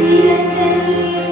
निरंजनी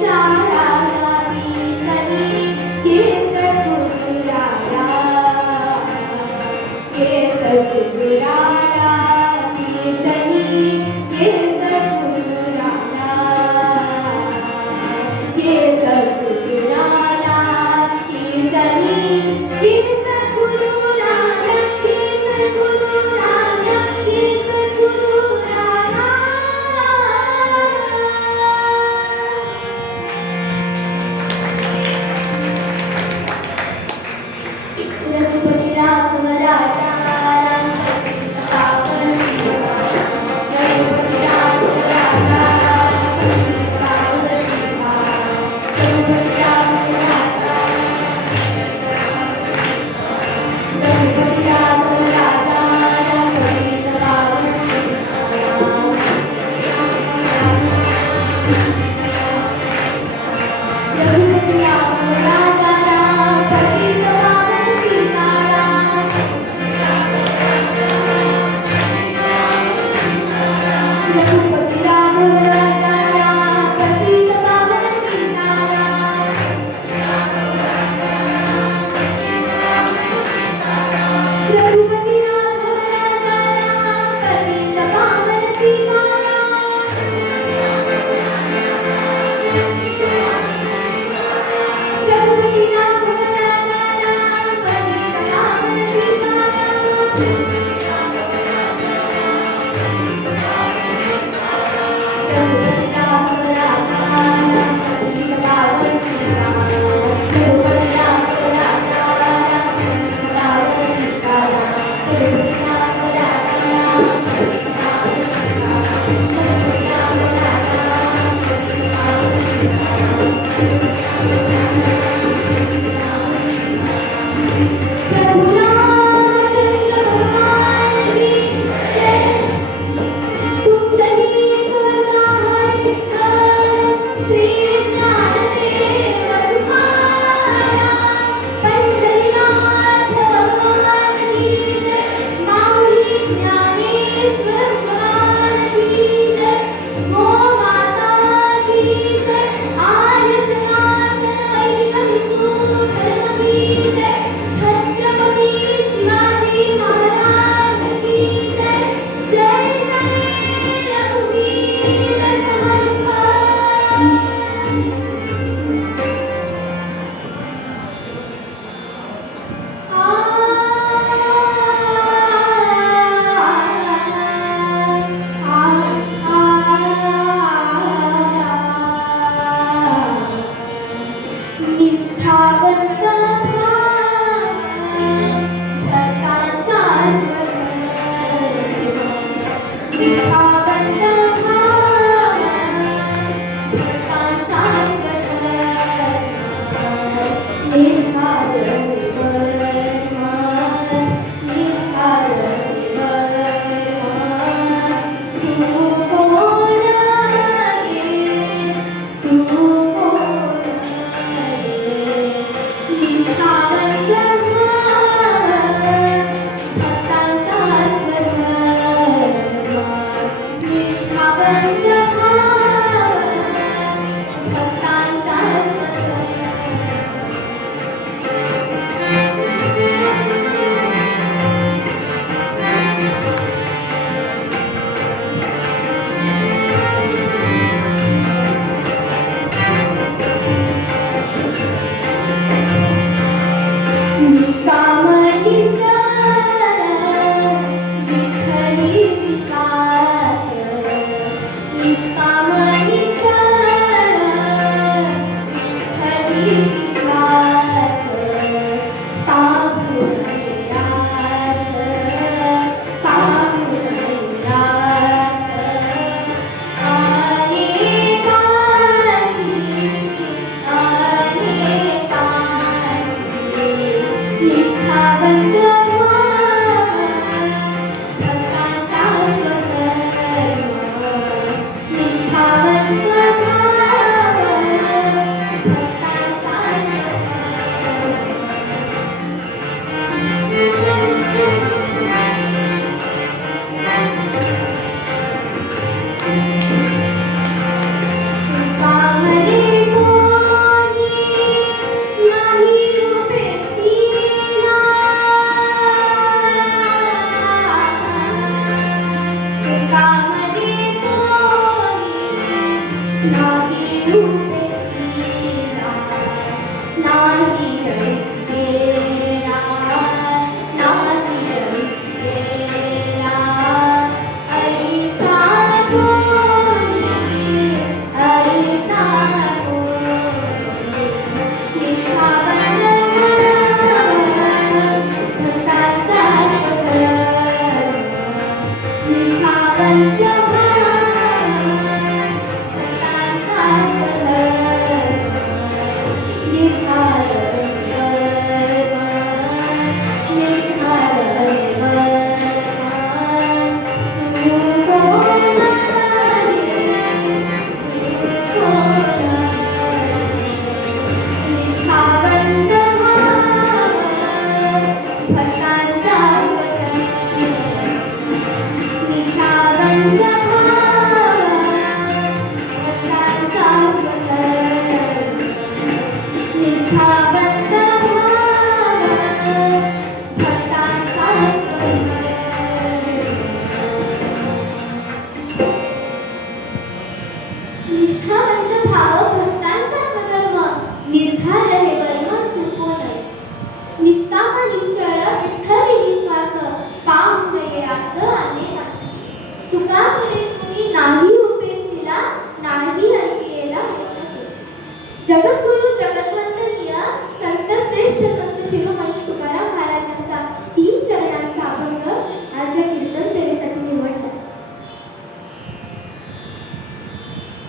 जगद्गुरु जगद्वंदनीय संत श्रेष्ठ संत शिरोमणी तुकाराम महाराजांचा 3 चरणांचा अभंग आज या कीर्तन सेवेसाठी निवडला.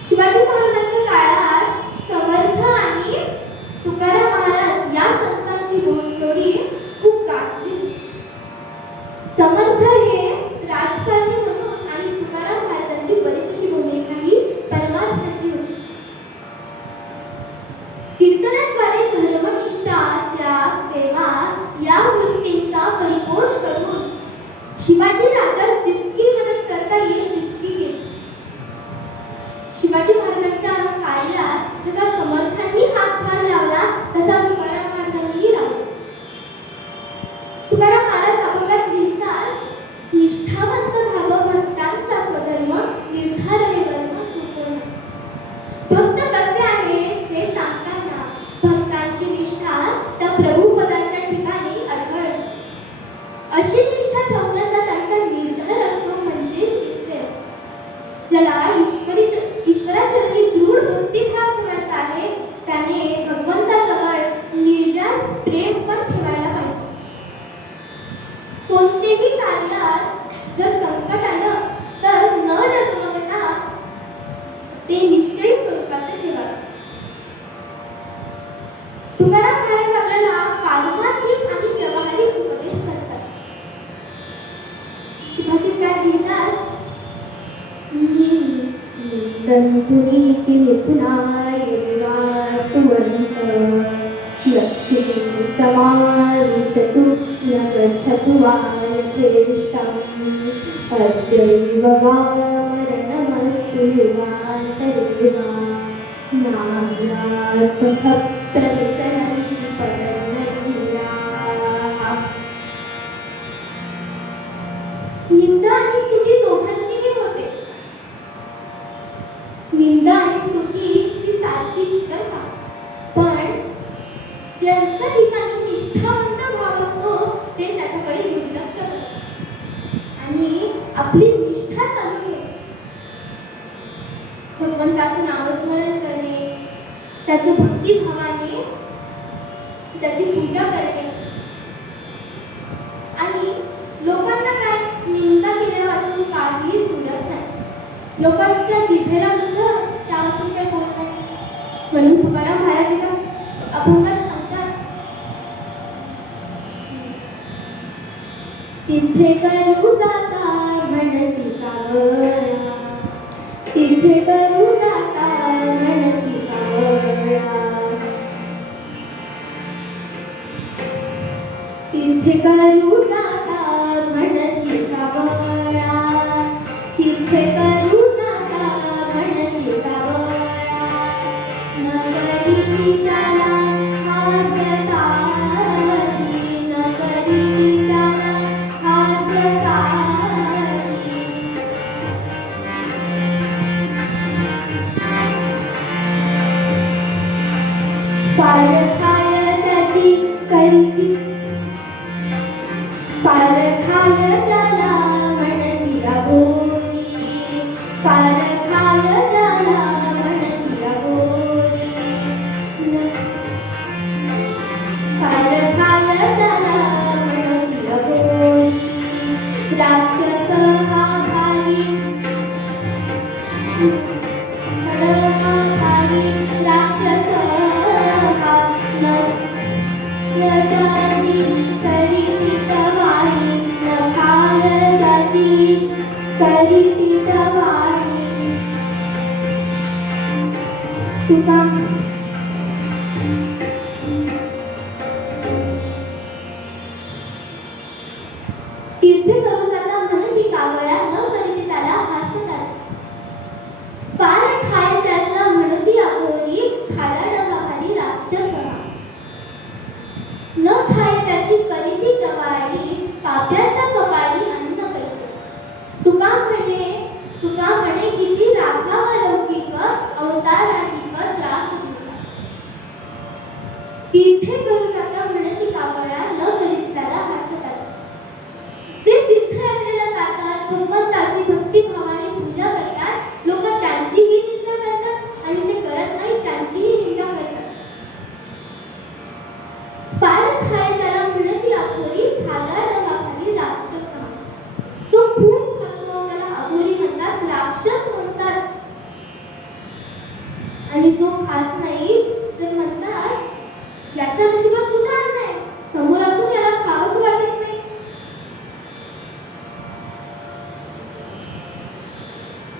शिवाजी महाराजांच्या काळात समर्थ आणि तुकाराम महाराज या संतांची जोडी खूप गाजली. समर्थ हे राजकारणी म्हणून आणि तुकाराम महाराजांची बरीचशी भूमिकाही परमार्थाची होती. कीर्तनाद्वारे धर्मनिष्ठा, त्याग, सेवा या वृत्तींचा परिपोष करून शिवाजी राजास जितकी मदत करता येईल तितकी केली. शिवाजी महाराजांच्या कार्यात दंतुनीती निपुणाय निवास्तुवन्त लक्ष्मी समाविशतु न गच्छतु वानथेष्टम् अद्यैव वामरणमस्तु युगान्तरेवा नान्यार्थः प्रवचनं परमधीराः. निंदा आणि स्तुती दोघांचीही होते. निंदा आणि स्तुती ही सारखीच बरं का, पण ज्यांच्या ठिकाणी निष्ठावंत भाव असतो ते त्याच्याकडे दुर्लक्ष करतात आणि आपली निष्ठा चालू ठेवतात. भगवंताचं नामस्मरण करणे, त्याचं भक्तिभावाने त्याची पूजा करणे आणि लोकांना काय निंदा केल्यापासून काहीही सुटत नाही. लोकांच्या जिभेला मुलं त्यापासून काही बोलत नाही. म्हणून तुकाराम महाराज एका अभंगात सांगतात, तिथे करू जाता म्हणती कावळा, तिथे करू जाता म्हणती कावळा, तिथे करू जाता म्हणती कावळा, तिथे करू जाता म्हणती कावळा, नगरी त्याला हसताही, नगरी त्याला हसताही. पारखाय त्याची करी, पारखाय त्याला म्हणती रागोरी, पारखाय त्याला म्हणती रागोरी, पारखाय त्याला म्हणती रागोरी. राक्षस हा भारी, राक्षस हा नखालची करी पिटवाणी, नखालची करी पिटवाणी. तुका तीर्थ करू जाता म्हणती कावळा, न करीती त्याला हसतात. पार खाय त्यातला म्हणती अघोरी, खाला डगाखाली राक्षस हा. न खाय त्याची करीती टवाळी, पाप्याच्या कपाळी अन्न कैसे. तुका म्हणे किती राखावा लौकिक, अवताराधिक त्रास होता. तीर्थे करू जाता म्हणती कावळा, न करीती त्याला हसतात. जे तीर्थयात्रेला जातात, भगवंताची भक्तिभावाने पूजा करतात, लोक त्यांचीही निंदा करतात आणि जे करत नाही त्यांचीही निंदा करतात. पार खाय त्याला म्हणती अघोरी, खाला डगाखाली राक्षस हा. तो खूप खातो त्याला अघोरी म्हणतात, राक्षस म्हणतात. आणि जो खात नाही तर म्हणतात याच्या नशिबात कुठं आणलंय, समोर असून याला खावंच वाटत नाही.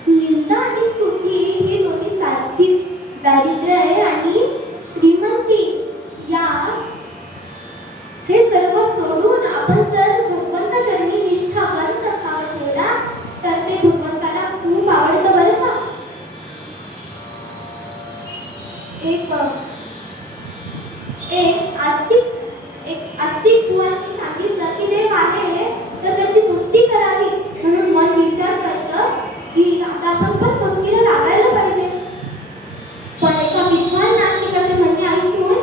निंदा आणि स्तुती हे दोन्ही सारखीच. दारिद्र्य आणि श्रीमंती या हे सर्व सोडून आपण जर भगवंताचरणी निष्ठावंत भाव ठेवला तर ते भगवंताला खूप आवडतं बरं का. एक आस्तिक बुवांनी सांगितलं की देव आहे तर त्याची भक्ती करावी, म्हणून मन विचार करतं की आता आपण पण भक्तीला लागायला पाहिजे. पण एका विद्वान नास्तिकाचे म्हणणे ऐकून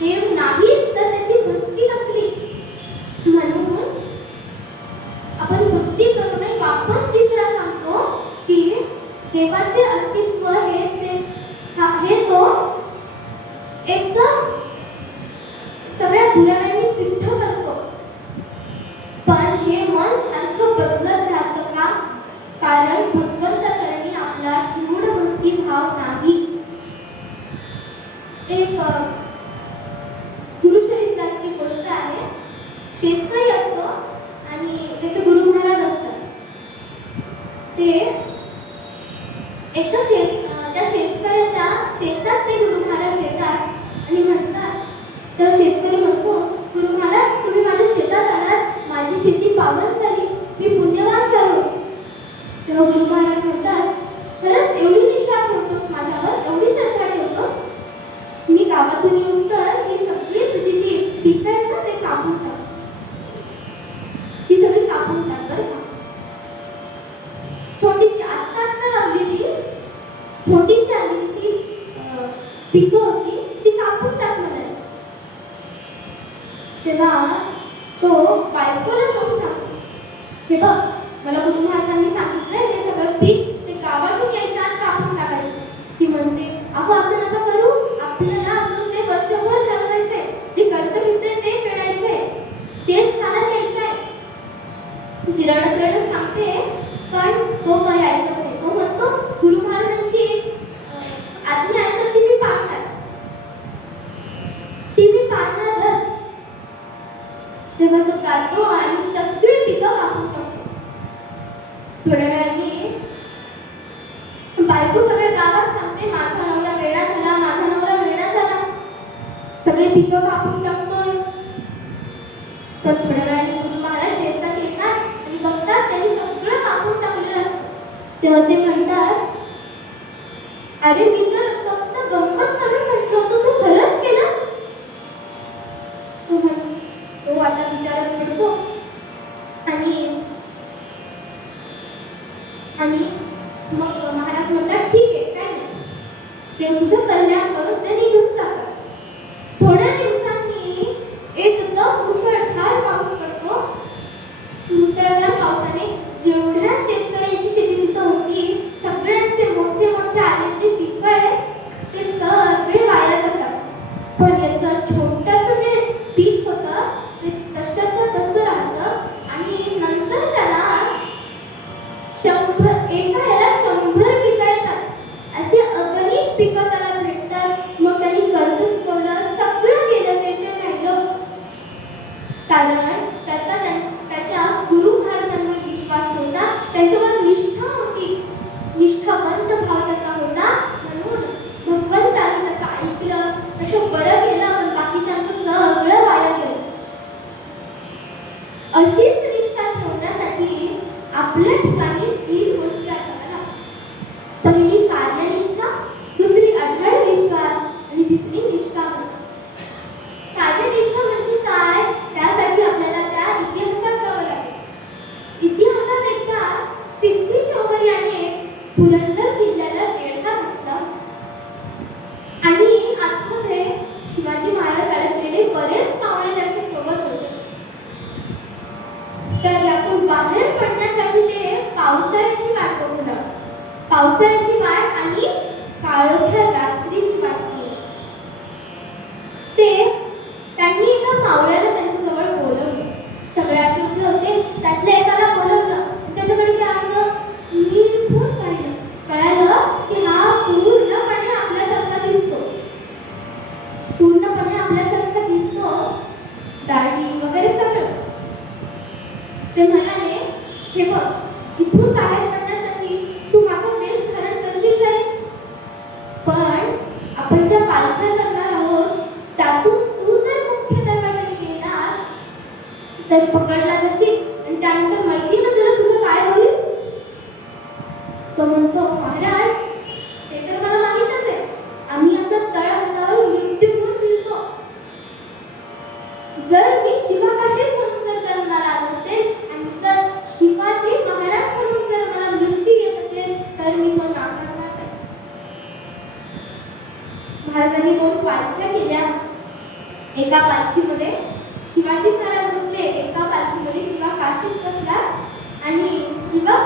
देव नाही तर त्याची भक्ती कसली, म्हणून आपण भक्ती करू नये. वापस तिसरा सांगतो की देवाचे अस्तित्व हे तो एकदम सगळ्या पुराव्यांनी सिद्ध करतो. पण हे मन सारखं बदलत राहतं का, कारण भगवंताचरणी आपला दृढ भक्तिभाव नाही. एक गुरुचरित्रातली गोष्ट आहे. शेतकरी असतो आणि त्याचे गुरु महाराज असतात. ते एकदा त्या शेतकऱ्याच्या शेतात ते गुरु महाराज येतात आणि म्हणतात, तर शेतकरी म्हणतो, गुरु महाराज तुम्ही माझ्या शेतात आलात, माझी शेती पावन झाली, मी पुण्यवान झालो. तेव्हा गुरु महाराज म्हणतात, खरंच एवढी निष्ठा ठेवतोस माझ्यावर, एवढी श्रद्धा ठेवतोस, मी गावातून येऊस तर ही सगळी तुझी जी पिकं आहेत ना ते कापून टाक, ती सगळी कापून टाक बरं का. छोटीशी आत्ता लावलेली छोटीशी आलेली ती पिकं होती ती कापून टाक म्हणाले. तेव्हा तो बायकोला जाऊन सांगतो, हे बघ मला गुरु महाराजांनी सांगितलंय ते सगळं पीक ते गावातून यायच्या आत कापून टाकायचं. ती म्हणते, अहो असं नका करू, आपल्याला अजून ते वर्षभर ठरवायचंय, जे कर्ज घेतलंय ते फेडायचंय, शेत सारा द्यायचंय. ती रडत रडत सांगते, पण तो काय ऐकत नाही. तो म्हणतो, गुरु महाराजांची आज्ञा आहे तर ती मी पाळणार, ती मी पाळणारच. तेव्हा तो जातो आणि सगळी पिकं कापून टाकतो. थोड्या वेळाने बायको सगळ्या गावात सांगते, माझा नवरा वेडा झाला, माझा नवरा वेडा झाला, सगळे पिकं कापून टाकतोय. तर थोड्या वेळाने गुरु महाराज शेतात येतात आणि बघतात त्यांनी सगळं कापून टाकलेलं असतं. तेव्हा ते म्हणतात, अरे मी तर फक्त गंमत म्हणून म्हटलं होतं, तू खरंच केलंस. तो आता विचारात पडतो आणि मग महाराज म्हणतात, ठीक आहे काय नाही, ते तुझं कल्याण करून ते निघून जातात. थोड्या दिवसांनी एकदम मुसळधार पाऊस पडतो. मुसळधार पावसाने जेवढ्या शेतकऱ्यांची शेती तिथं होती, सगळ्यांचे मोठे मोठे आलेले पिकं आहेत ते सगळे वाया जातात. पण याचं छोटंसं जे पीक होतं ते तशाच्या तसं राहतं आणि नंतर त्याला 100 पिकं येतात. असे अगणित पिकं त्याला भेटतात. मग त्यांनी कर्ज चुकवलं, सगळं गेलं, त्याचे राहिलं, कारण त्याच्या गुरु महाराजांवर विश्वास होता, त्यांच्यावर निष्ठा होती, निष्ठावंत भाव त्याचा होता. म्हणून भगवंताने त्याचं ऐकलं, तसं बरं केलं, पण बाकीच्यांचं सगळं वाया गेलं. अशीच निष्ठा ठेवण्यासाठी आपल्या ठिकाणी 3 गोष्टी असाव्या लागतात. पहिली कार्यनिष्ठा, दुसरी अढळ विश्वास आणि तिसरी निष्काम. कार्यनिष्ठा म्हणजे काय, त्यासाठी आपल्याला त्या इतिहासात जावं लागेल. इतिहासात एकदा सिद्धी चौधरी याने पुरंदर किल्ल्याला वेढा घातला आणि आतमध्ये शिवाजी महाराज अडकलेले बरेच पावणे त्यांच्या सोबत होते. तर यातून बाहेर पडण्यासाठी ते पावसाळ्याची वाट बघू लागले. पावसाळ्याची वाट आणि काळोख्या रात्रीची वाट बघू. त्यांनी एका मावळ्याला त्यांच्याजवळ बोलवलं. सगळे असे उभे होते, त्यातल्या एकाला बोलवलं. त्याच्याकडे काय असं निर्भूत पाहिलं. कळालं की हा पूर्णपणे आपल्यासारखा दिसतो, पूर्णपणे आपल्यासारखा दिसतो, दाढी वगैरे सगळं. ते म्हणाले, हे बघ, इथून बाहेर पडण्यासाठी तू माझा वेश धारण करशील काय, पण आपण ज्या पालख्या करणार आहोत त्यातून तू जर मुख्य दरवाजाने गेलास तर पकडला जाशील आणि त्यानंतर माहिती ना तुला तुझं काय होईल. तो म्हणतो, महाराज ते तर मला माहीतच आहे, आम्ही असं तळमळ मृत्यू घेऊन फिरतो. जर मी शिवाकाशीत म्हणून जर जन्माला आलो असेल आणि जर शिवाजी महाराज म्हणून जर मला मृत्यू येत असेल तर मी तो नाकारणार नाही. महाराजांनी 2 पालख्या केल्या. एका पालखीमध्ये शिवाजी महाराज बसले, एका पालखीमध्ये शिवा काशीत बसला आणि शिवा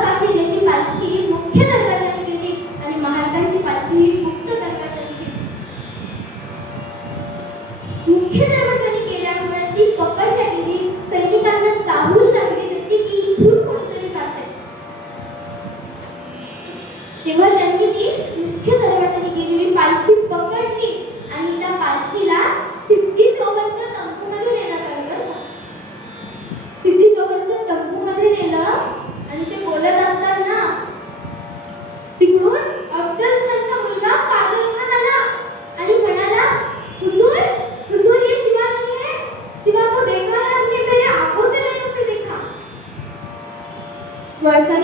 काशीत याची पालखी मुख्य दरवाजाने गेली आणि महाराजांची पालखी गुप्त दरवाजाने गेली. मुख्य दरवाजाने गेल्यामुळे ती पकडल्या गेली. सैनिकांना चाहूल लागली त्याची की इथून कोणतरी जाते. तेव्हा त्यांनी ती मुख्य दरवाजाने गेलेली पालखी पकडली आणि त्या पालखीला सिद्धी चौघांच्या तंबूमध्ये नेण्यात आलं. सिद्धी चौघांच्या तंबूमध्ये नेलं आणि ते बोलत असताना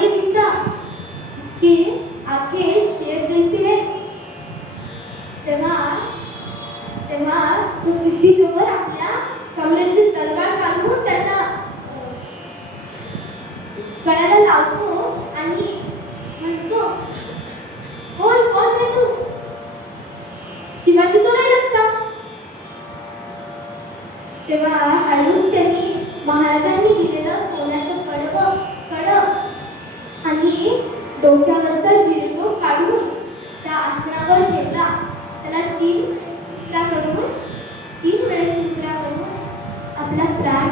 आगे दिखता उसकी आंखें शेर जैसी है। तेव्हा तेव्हा तो सिद्धी जोवर आपल्या कमरेतील तलवार काढून त्याच्या गळ्याला लावतो आणि म्हणतो, बोल कोण है तू? शिवाजी तो नाही लगता. तेव्हा हळूच त्यांनी महाराजांनी दिलेलं सोन्याचं कडक आणि डोक्यावरचा जिरतो काढून त्या आसनावर ठेवला. त्याला 3 वेळेस मुद्रा करून आपला प्राण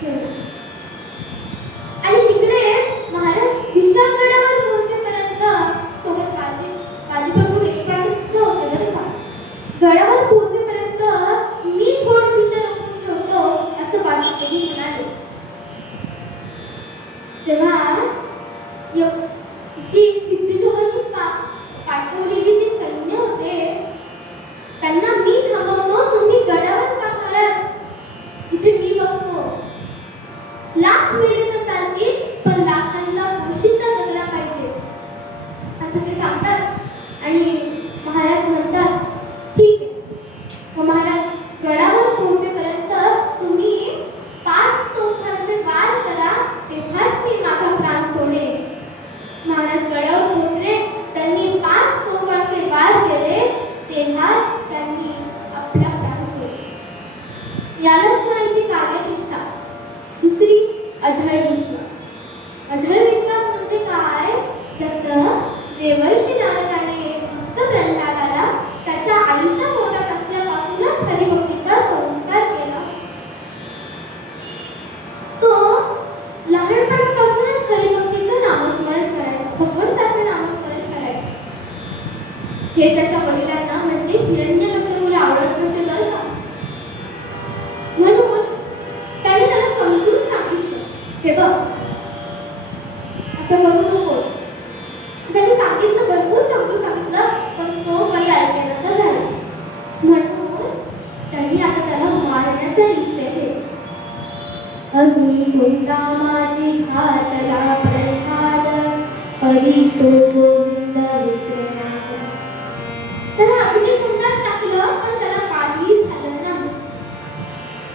ठेवला. आणि तिकडे महाराज विशाळगडावर पोहोचेपर्यंत सोबत बाजीप्रभू देशपांडे सुद्धा होते बरं का. गडावर पोहोचेपर्यंत मी थोड भिंत लपवून ठेवतो असं बाजीप्रभू म्हणाले. तेव्हा जी सिद्धीजोगांनी पाठवलेली जी सैन्य होते त्यांना मी थांबवतो, तुम्ही गडावर का महाराज? इथे मी बघतो. लाख मेले तर चालतील पण लाखांचा पोशिंदा जगला पाहिजे असं ते सांगतात. आणि महाराज म्हणतात ठीक आहे. मग महाराज गडावर पोहोचेपर्यंत तुम्ही 5 तोफांचे वार करा, तेव्हाच मी माझा प्राण सोडेन. महाराज गडावर पोहोचले. त्यांनी 5 तोफांचे वार केले, तेव्हा त्यांनी आपला प्राण सोडला. यालाच म्हणायची कार्यनिष्ठा. दुसरी अढळ विश्वास. अढळ विश्वास म्हणजे काय? जसं देवर्षी नारदाने भक्त प्रल्हादाला त्याच्या आईच्या पोटात असल्यापासूनच हरिभक्तीचा संस्कार केला. तो लहानपणापासूनच हरिभक्तीचं नामस्मरण करायचा, भगवंताचं नामस्मरण करायचं. हे त्याच्या वडिलांना म्हणजे हिरण्यकश्यपूला आवडत नसेल बरं का. म्हणून त्याने त्याला समजून सांगितलं, हे बघ असं करू नकोस. त्यांनी सांगितलं, भरपूर समजून सांगितलं, पण तो काही ऐकायला झाला. म्हणून त्यांनी आता त्याला मारण्याचा निश्चय केला. अग्नी कोणता माझी घातला प्रल्हाद, हरी तो गोविंद विसरला. त्याला अग्निकुंडात टाकलं पण त्याला काही झालं नाही.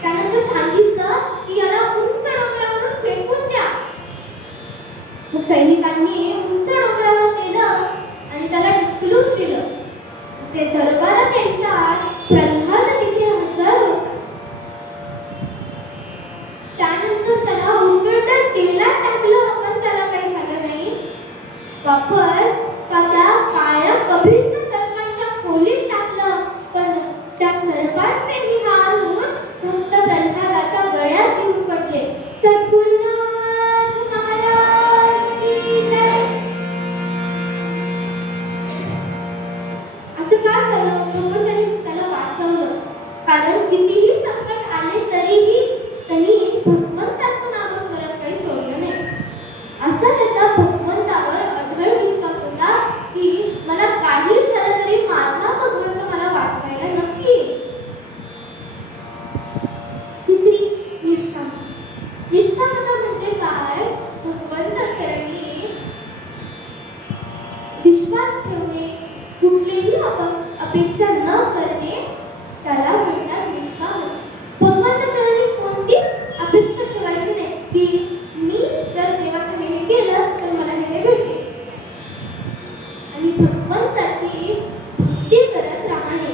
त्यानंतर सांगितलं की याला उंच डोंगरावरून फेकून द्या. मग सैनिकांनी उंच डोंगरावर नेलं आणि त्याला ढकलून दिलं. ते दरबारात यायच्यात प्रल्हाद तिथे हजर होता. त्यानंतर त्याला उंगरट्या जेलात टाकलं पण त्याला काही झालं नाही. वापस त्या काळ्या कभिन्न सर्पांच्या खोलीत टाकलं पण त्या सर्पांचेही हाल होऊन भक्त प्रल्हादाच्या गळ्यात येऊन पडले. सद्गुरुनाथ महाराज की जय. असं का झालं? पण त्याला वाचवलं. कारण कितीही संकट आले तरीही त्यांनी भगवंताचं नामस्मरण काही सोडलं नाही. असा त्याचा भगवंतावर अढळ विश्वास होता की मला काही झालं तरी माझा भगवंत मला वाचवायला नक्की येईल. तिसरी निष्ठा. निष्ठा म्हणजे काय? भगवंत चरणी विश्वास ठेवणे, कुठलीही अपेक्षा न करणे, त्याला म्हणतात निष्ठा. भगवंत चरणी कोणतीच अपेक्षा ठेवायची नाही की मी जर देवाचं हे केलं तर मला हे भेटेल. आणि भगवंताची भक्ती करत राहणे.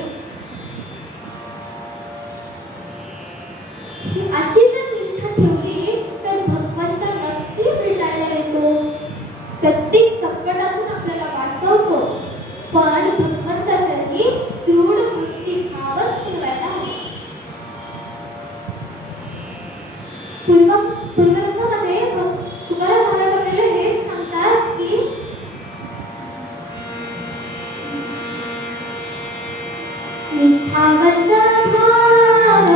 अशी जर निष्ठा ठेवली तर भगवंत नक्की भेटायला येतो. प्रत्येक संकटातून आपल्याला वाचवतो. पण भगवंताचरणी दृढ भक्तिभावच ठेवायला हवा. पूर्वग्रंथामध्ये तुकाराम महाराज आपल्याला हेच सांगतात की निष्ठावंत भाव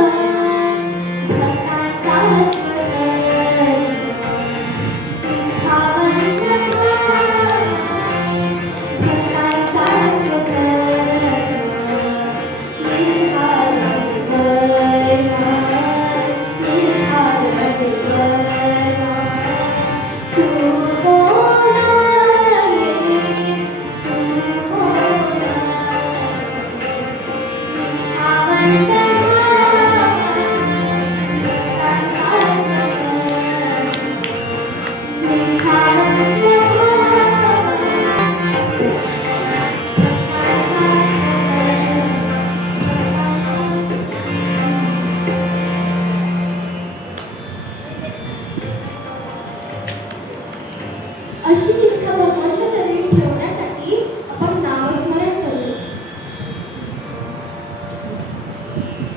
भक्तांचा स्मरण. निष्ठावंत भाव भक्तांचा स्मरण. अशी निष्ठा भगवंत चरणी ठेवण्यासाठी आपण नामस्मरण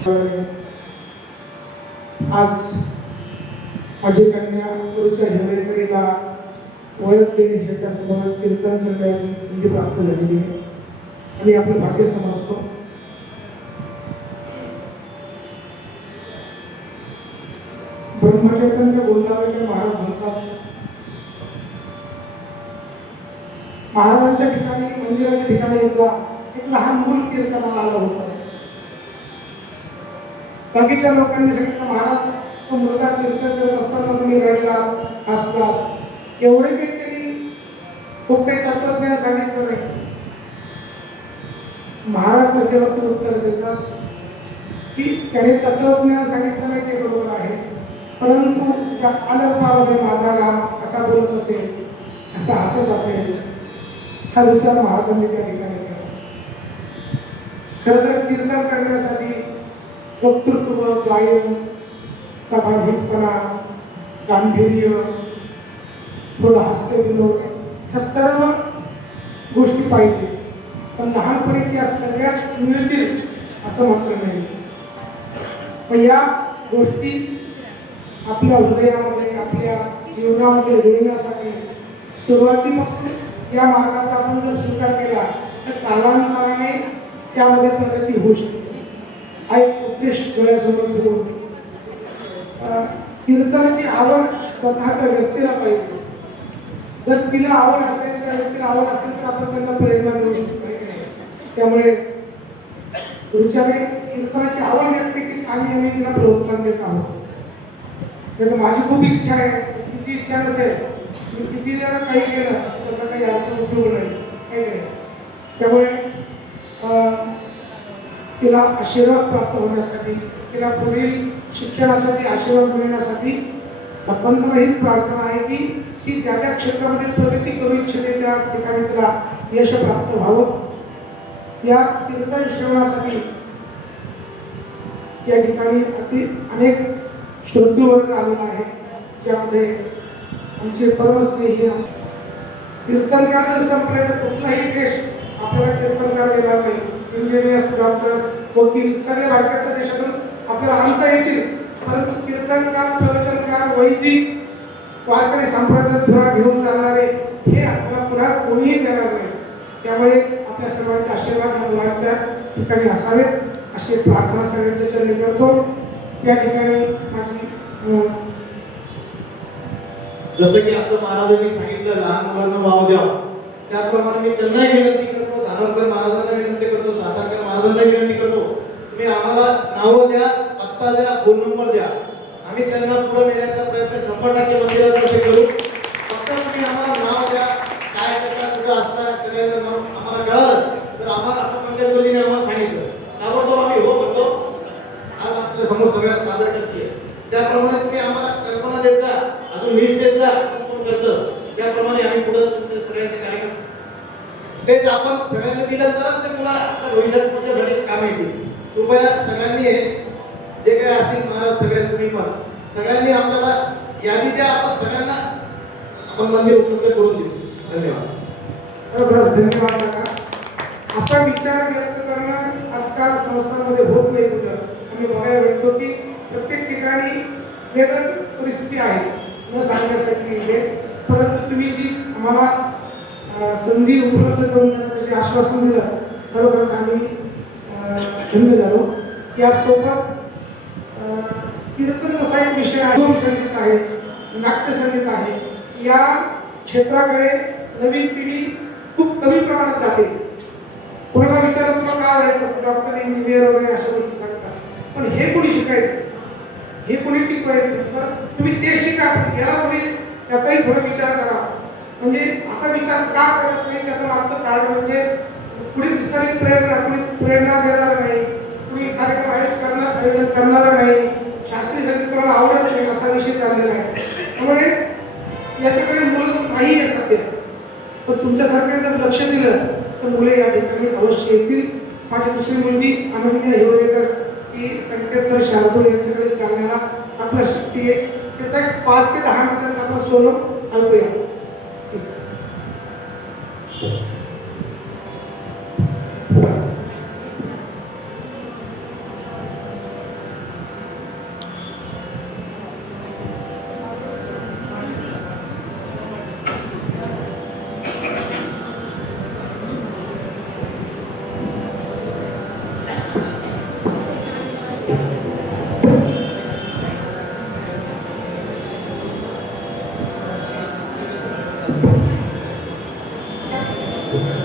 करू. आज माझी कन्या गुरुच्या हिरेकरीला ओळख देणे त्याच्यासमोर कीर्तन करण्याची संधी प्राप्त झालेली आहे आणि आपलं भाग्य समजतो. ब्रह्मचैतन्य गोंदावले महाराज म्हणतात, महाराजांच्या ठिकाणी मंदिराच्या ठिकाणी एकदा एक लहान मूल कीर्तनाला आलं होतं. बाकीच्या लोकांनी सांगितलं, महाराज तो मुलगा कीर्तन करत असताना तुम्ही रडला, हसला, एवढे काही त्यांनी खूप काही तत्वज्ञान सांगितलं नाही. महाराज त्याच्यावरती उत्तर देतात की त्याने तत्वज्ञान सांगितलं नाही ते बरोबर आहे, परंतु त्या अनर्पामध्ये माझा राम कसा बोलत असेल, असा हसत असेल, हा विचार महाराजांनी त्या ठिकाणी केला. खरं तर कीर्तन करण्यासाठी वक्तृत्व, गायन, स्वाभाविकपणा, गांभीर्य, थोडं हास्य विनोद, ह्या सर्व गोष्टी पाहिजे. पण लहानपणी त्या सगळ्याच मिळतील असं मात्र नाही. पण या गोष्टी आपल्या हृदयामध्ये, आपल्या जीवनामध्ये रुळण्यासाठी सुरुवातीपासून या मार्गाचा आपण जर स्वीकार केला तर कालांतराने त्यामध्ये प्रगती होऊ शकते. हा एक उद्देश डोळ्यासमोर ठेवून कीर्तनाची आवड स्वतःच्या व्यक्तीला पाहिजे. जर तिला आवड असेल, त्या व्यक्तीला आवड असेल तर आपण त्यांना प्रेरणा देऊ शकतो. त्यामुळे गुरुच्याने कीर्तनाची आवड व्यक्त केली आणि आम्ही तिला प्रोत्साहन देत आहोत. त्यामुळे माझी खूप इच्छा आहे, तिची इच्छा नसेल मी किती जर काही केलं त्याचा काही अर्थ उपयोग नाही, काही नाही. त्यामुळे तिला आशीर्वाद प्राप्त होण्यासाठी, तिला पुढील शिक्षणासाठी आशीर्वाद मिळण्यासाठी भगवंताला हीच प्रार्थना आहे की ती त्या त्या क्षेत्रामध्ये प्रगती करू इच्छिते, त्या ठिकाणी तिला यश प्राप्त व्हावं. या कीर्तन श्रवणासाठी या ठिकाणी अनेक श्रोतृवर्ग आलेला आहे, ज्यामध्ये आमचे परमस्नेही कीर्तनकार जर संपले तर कुठलाही देश आपल्याला कीर्तनकार देणार नाही. इंजिनियर्स, डॉक्टर्स, वकील सगळे बायकाच्या देशातून आपल्याला आणता येतील, परंतु कीर्तनकार, प्रवचनकार, वैदिक, वारकरी संप्रदायात धुरा घेऊन चालणारे हे आपल्याला पुन्हा कोणीही देणार नाही. त्यामुळे आपल्या सर्वांचे आशीर्वाद या मुलांच्या ठिकाणी असावेत अशी प्रार्थना सगळ्यांच्या चरणी करतो. या ठिकाणी माझी जसं की आपल्या महाराजांनी सांगितलं लहान मुलांना वाव द्यावा, त्याप्रमाणे मी त्यांनाही विनंती करतो, धानोरकर महाराजांना विनंती करतो, सातारकर महाराजांना विनंती करतो, तुम्ही आम्हाला नावं द्या, पत्ता द्या, फोन नंबर द्या, आम्ही त्यांना पुढे नेण्याचा प्रयत्न 100% मंदिरातर्फे करू. फक्त तुम्ही आम्हाला नाव द्या, काय करता, कुठं असता, सगळ्यांचं नाव आम्हाला कळालं तर आम्हाला आपण मंदिरवरीने आम्हाला सांगितलं ताबडतोब आम्ही हो म्हणतो. आज आपल्या समोर सगळ्यात सादर करते, त्याप्रमाणे तुम्ही आम्हाला कल्पना देत जा, अजून लिस्ट देत जा, कोण करतं, त्याप्रमाणे आम्ही पुढे सगळ्यांचे कार्यक्रम स्टेज आपण सगळ्यांनी दिलं तरच ते तुला आपल्या भविष्यात पुढच्यासाठी काम येतील. कृपया सगळ्यांनी जे काही असतील महाराज सगळ्यांनी तुम्ही पण सगळ्यांनी आपल्याला यादी द्या, आपण सगळ्यांना आपण मंदिर उपलब्ध करून देऊ. धन्यवाद. धन्यवाद काका. असा विचार व्यक्त करणं आजकाल संस्थांमध्ये होत नाही. कुठं आम्ही बघायला भेटतो की प्रत्येक ठिकाणी वेगळीच परिस्थिती आहे, न सांगण्यासाठी हे. परंतु तुम्ही जी आम्हाला संधी उपलब्ध करून देण्याचे आश्वासन दिलं, खरोखरच आम्ही धन्य झालो. यासोबत कीर्तन असा एक विषय आहे, संगीत आहे, नाट्य संगीत आहे. या क्षेत्राकडे नवीन पिढी खूप कमी प्रमाणात जाते. कोणाला विचारत तुला काय व्हायचं, डॉक्टर, इंजिनियर वगैरे अशा गोष्टी सांगतात, पण हे कोणी शिकायचं, हे कोणी टिकवायचं, तर तुम्ही ते शिका. याला तुम्ही त्याचाही थोडा विचार करा. म्हणजे असा विचार का करत नाही, त्याचं मागचं कारण म्हणजे पुढे दिसणारी प्रेरणा, कुणी प्रेरणा देणार नाही, कुणी कार्यक्रम आयोजन करणार नाही, शास्त्रीय संगीत कोणाला आवडत नाही असा विषय चाललेला आहे. त्यामुळे याच्याकडे मुलं नाही आहे सध्या. पण तुमच्यासारखे जर लक्ष दिलं तर मुले या ठिकाणी अवश्य येतील. माझी दुसरी मुलगी अनन्या हिवरेकर ही संकेत सर शार्दूल यांच्याकडे जाण्याला आपल्या शक्ती आहे. त्याचा 5 ते 10 मिनिटात आपण सोलो ऐकूया.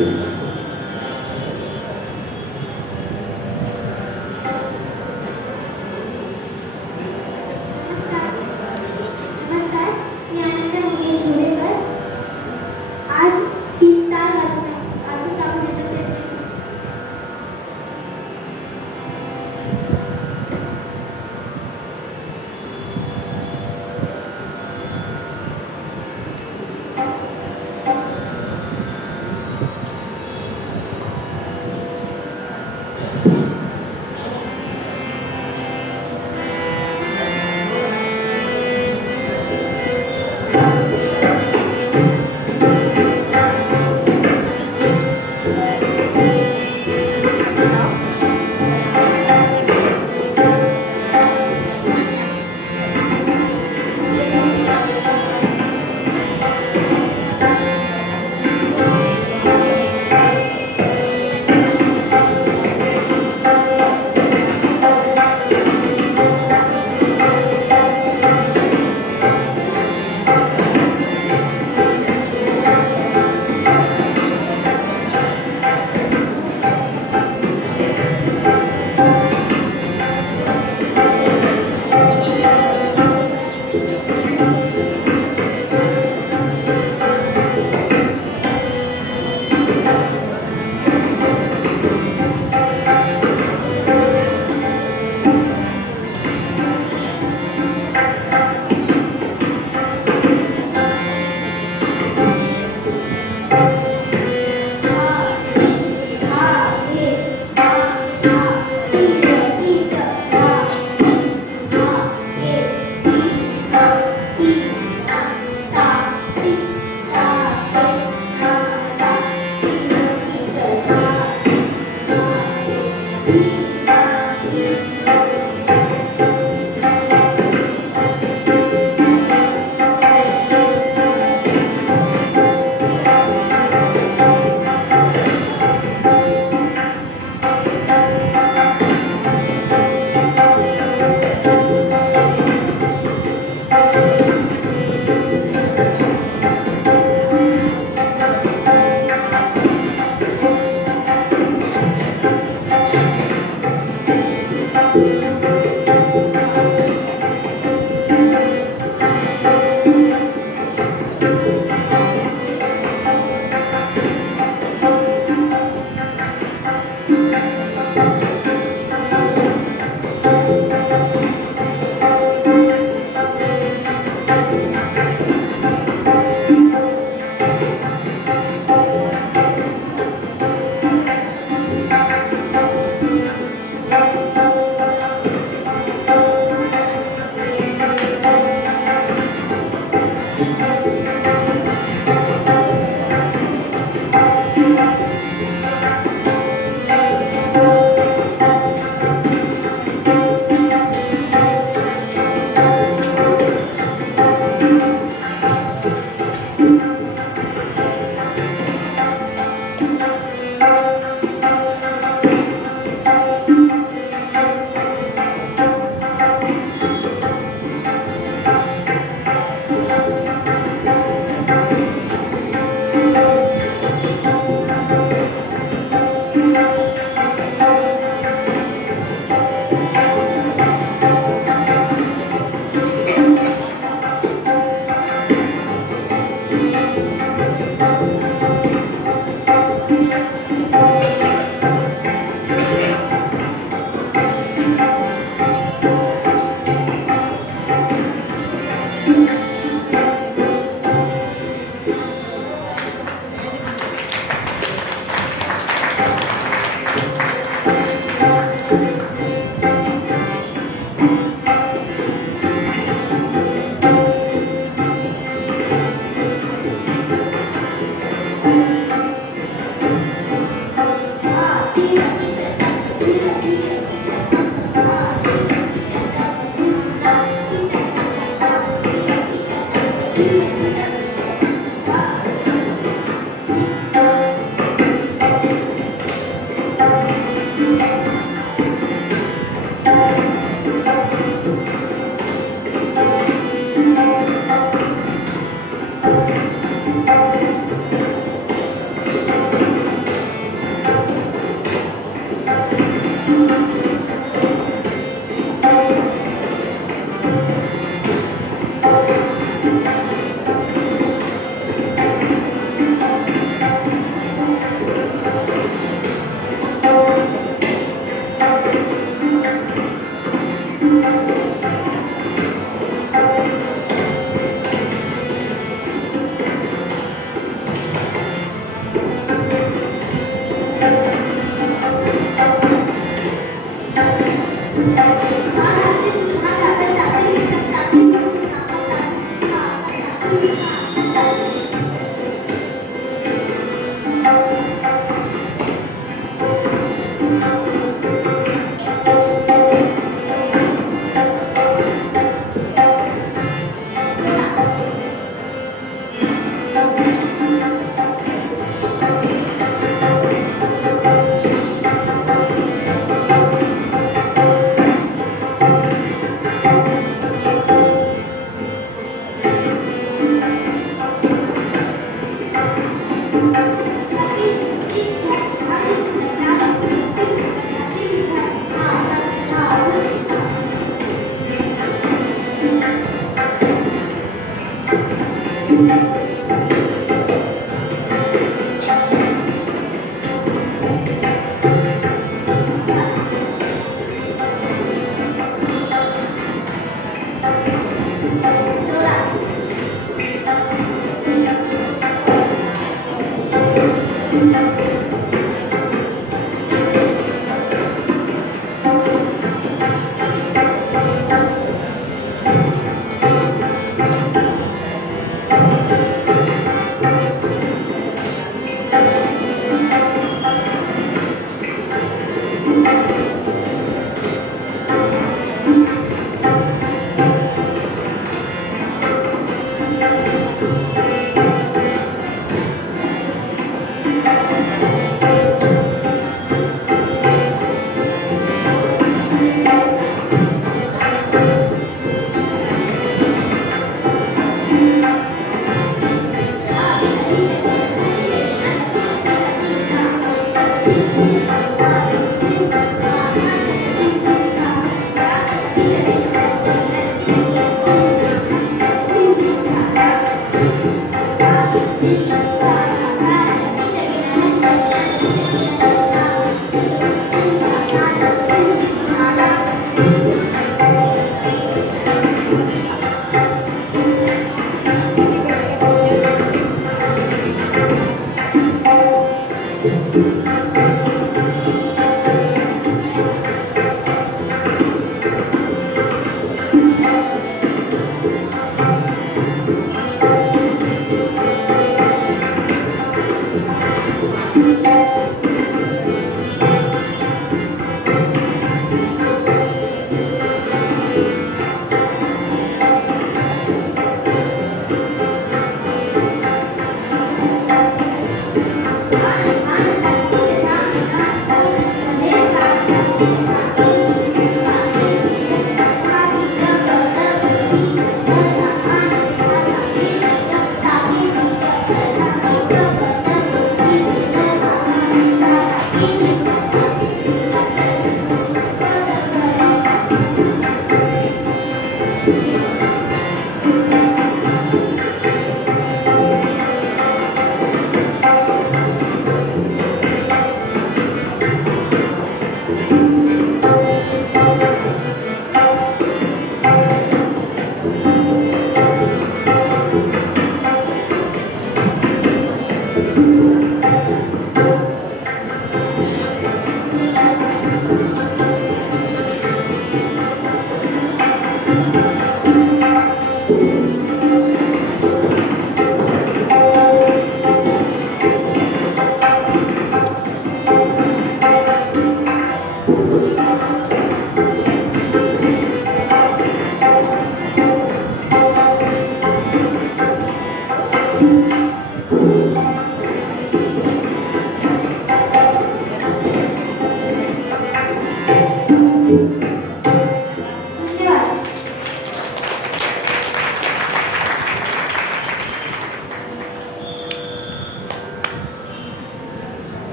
नमस्कार. नमस्कार. मी आनंद मुकेश मुरेकर. आज 3 तार वाजून अजून आपण याचा प्रयत्न करू.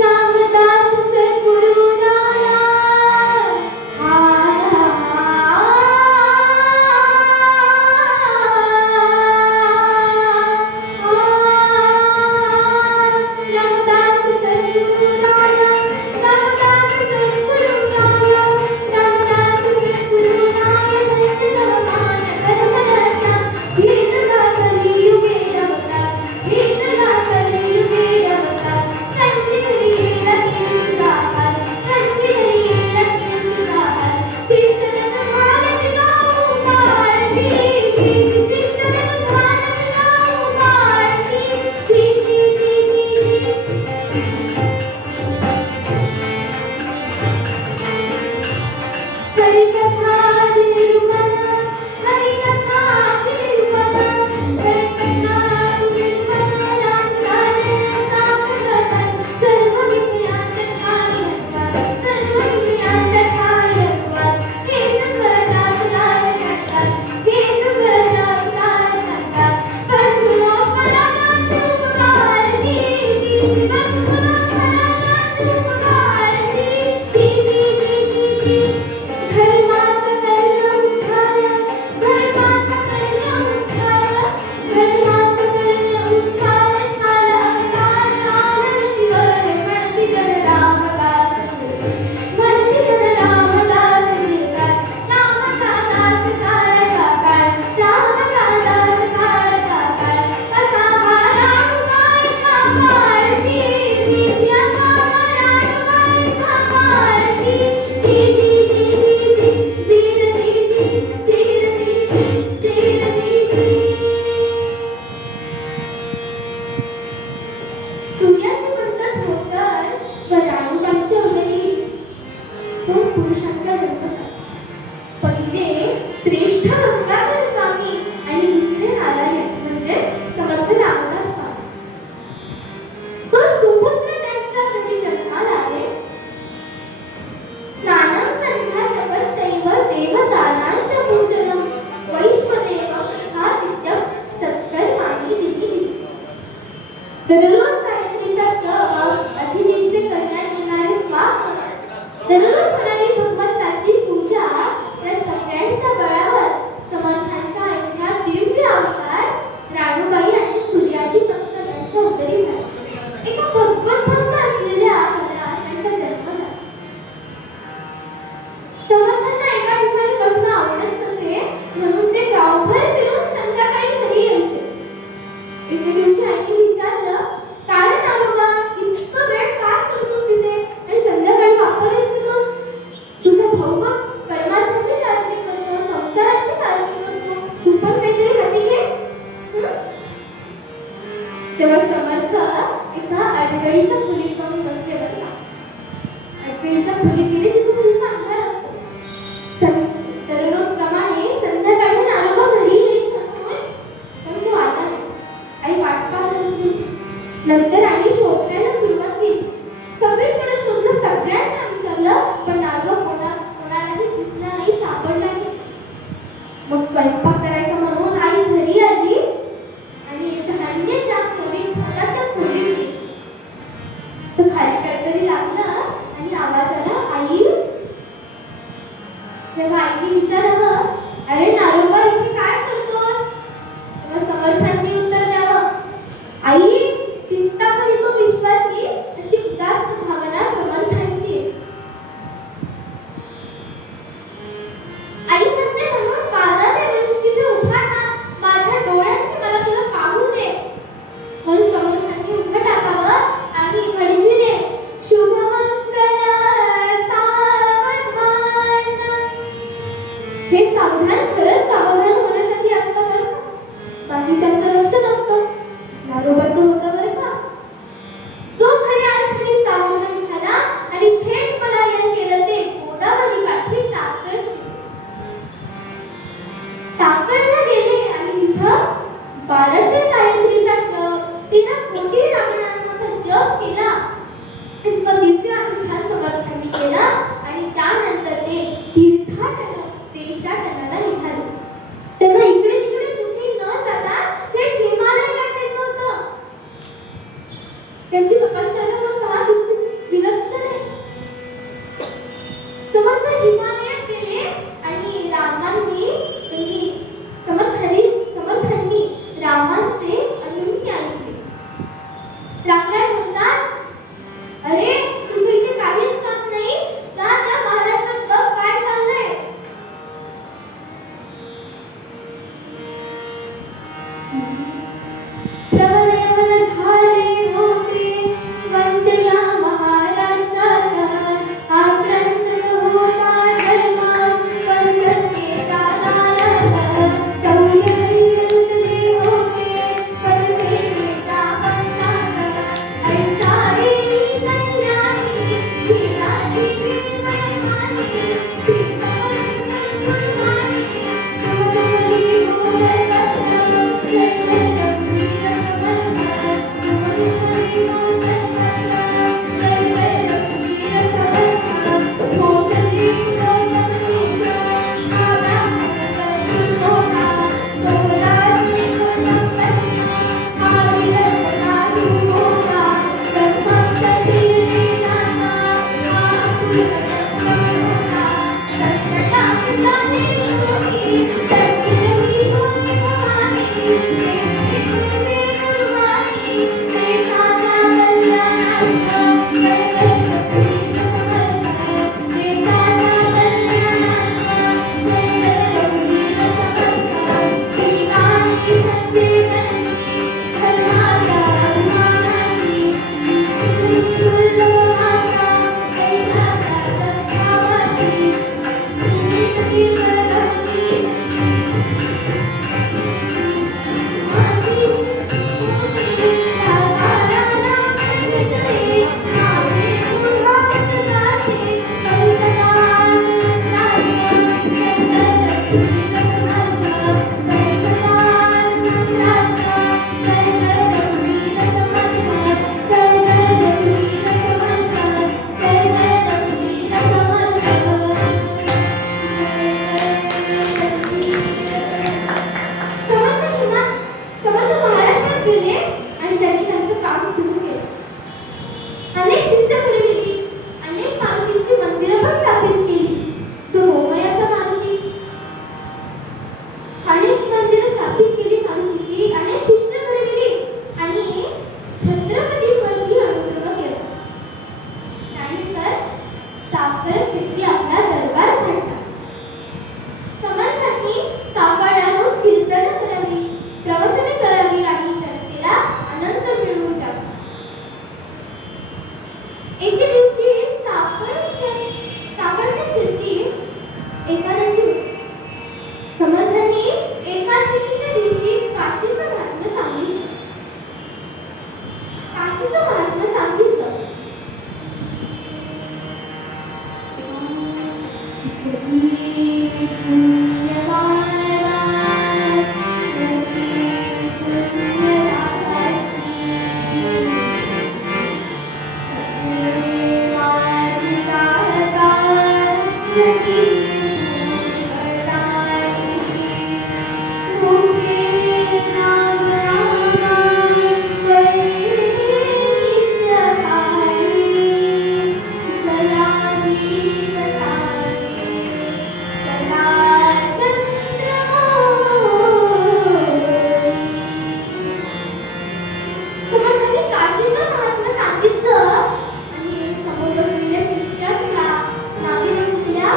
रामदास सद्गुरु राया रामदास सद्गुरु राया रामदास सद्गुरु राया रामदास सद्गुरु राया सत्यमान धर्मरक्षा भेदला कलियुगे अवतार भेदला कलियुगे अवतार सूर्याचे मंत्र ठोसर व राणूबाईंच्या उदरी दोन पुरुषांचा जन्म झाला. पहिले श्रेष्ठ गंगाधर स्वामी आणि दुसरे नारायण म्हणजे समर्थ रामदास स्वामी. तो सुपुत्र त्यांच्या घरी जन्माला आले. स्नानं संध्या जपस्तैव देवतानांच पूजनम वैश्वदेवं तथा नित्यं सत्कर्माणि विधिः. दररोज गायत्रीचा जप अधिनीचे करण्यात येणारे स्वागत दररोज होणारी भगवंताची पूजा या सगळ्यांच्या बळावर समर्थांचा अवतार दिव्य अवतार राणूबाई आणि सूर्याजी भक्त यांच्या उदरी झाला. एका भगवत भक्त असलेल्या घरात त्यांचा जन्म झाला. समर्थांना एका ठिकाणी बसणं आवडत नसे म्हणून ते गावभर फिरून संध्याकाळी घरी यायचे. एके दिवशी आईने विचारलं, तेव्हा समर्थ एका अडगळीच्या खोलीत जाऊन बसले बरं का. अडगळीच्या खोलीत गेले तिथून खूप अंधार असतो. दररोज प्रमाणे संध्याकाळी नारोबा घरी येत होते, पण तो आला नाही. आई वाट पाहत बसली. नंतर आई शोधण्याला सुरुवात केली. सगळीकडे शोधलं, सगळ्यांना विचारलं, पण नारोबा कोणालाही दिसला नाही, सापडला नाही. मग स्वयंपाक करायचा म्हणून आई घरी आली आणि धान्याच्या खोलीत घरातच खोलीत गेली. तर खाली काहीतरी लागलं आणि आवाज आला, आई. तेव्हा आईने विचारलं, अरे नारोबा इथे काय करतोस? तेव्हा समर्थांनी उत्तर द्यावं, आई चिंता करीतो विश्वाची अशी उदात्त भावना समर्थांची. आई म्हणते म्हणून 12व्या दिवशी तिथे उभा ना, माझ्या डोळ्यांनी मला तुला पाहू दे. म्हणून समर्थांनी उभं टाकावं आणि घडीने शुभमंगल सावधान. हे सावधान खरंच सावधान होण्यासाठी असतं बरं का. बाकीच्यांचं लक्ष नसतं, नारोबाचं होतं बरं का. जो खऱ्या अर्थाने सावधान झाला आणि थेट पलायन केलं ते गोदावरी काठी टाकळला गेले आणि तिथं 1200 गायत्रीचा जप, तिनं कोटी रामायणाचा जप केला. इतकं दिव्य अनुष्ठान समर्थांनी केलं आणि त्यानंतर ते तीर्थाटन देशाटनाला निघाले. तेव्हा इकडे तिकडे कुठे न जाता ते हिमालय गाठायचं होतं. त्यांची तपश्चर्या पण फार विलक्षण आहे. समर्थ हिमालयात गेले आणि समर्थांनी रामांचे अनुज्ञा ऐकली. रामराय म्हणतात, अरे तुझं इथे काहीच काम नाही, जा त्या महाराष्ट्रात बघ काय चाललंय. प्रलयवन झाले होते वंदया महाराष्ट्रात, आक्रंदन होता धर्म पंचकेचा दारात. शौर्य युद्धले होते परसेवेचा पंचात, ऐशारी कल्याणी वीराची मनमानी, श्रीसमर्थ सद्गुरुवाणी तुमरी हो सर्वत्र. जय जय रघुवीर समर्थ, तुमरी हो सर्वत्र. जय जय रघुवीर समर्थ, हो संदीप शिष्य आला सद्गुरुला. तोराची संपत्ती आविर साधू होता, ब्रह्मचर्य वेदांना आकुल होता. संकटात जाणे होती सद्गुरुनी होती भवानी, देशे गुरुवाणी देशाच्या कल्याणार्थ. जय जय रघुवीर समर्थ, देशाच्या कल्याणार्थ. जय जय रघुवीर समर्थ, श्रीराणी संजीवनी धर्माच्या अभिमानाची. दुर्लोभाचा कैलासा सत्तावाची, श्री करणी माझी होती साकाराला भेटले. माझे सुहास गाठी कैसलाल नाथ. जय जय रघुवीर समर्थ, कैसलाल नाथ. जय जय रघुवीर समर्थ, जय जय रघुवीर समर्थ, जय जय रघुवीर समर्थ. समर्थ महाराष्ट्रात गेले आणि त्यांनी त्यांचं काम सुरू केलं. अनेक शिष्य घडविली, अनेक मारुतींची मंदिरं पण स्थापित केली. सोमयाचा मारुती, अनेक मंदिरं स्थापित केली मारुतीची, अनेक शिष्य घडविली आणि छत्रपतींवरही अनुग्रह केला. त्यानंतर साखर शेट्टी आपला दरबार काढला. समर्थांनी साकारला रोज कीर्तन करावी, प्रवचने करावी आणि जनतेला आनंद मिळवून द्यावा. काशीचं महात्म्य सांगितलं. समर्थांनी काशीचं महात्म्य सांगितलं आणि समोर बसलेल्या शिष्यांच्या मागे बसलेल्या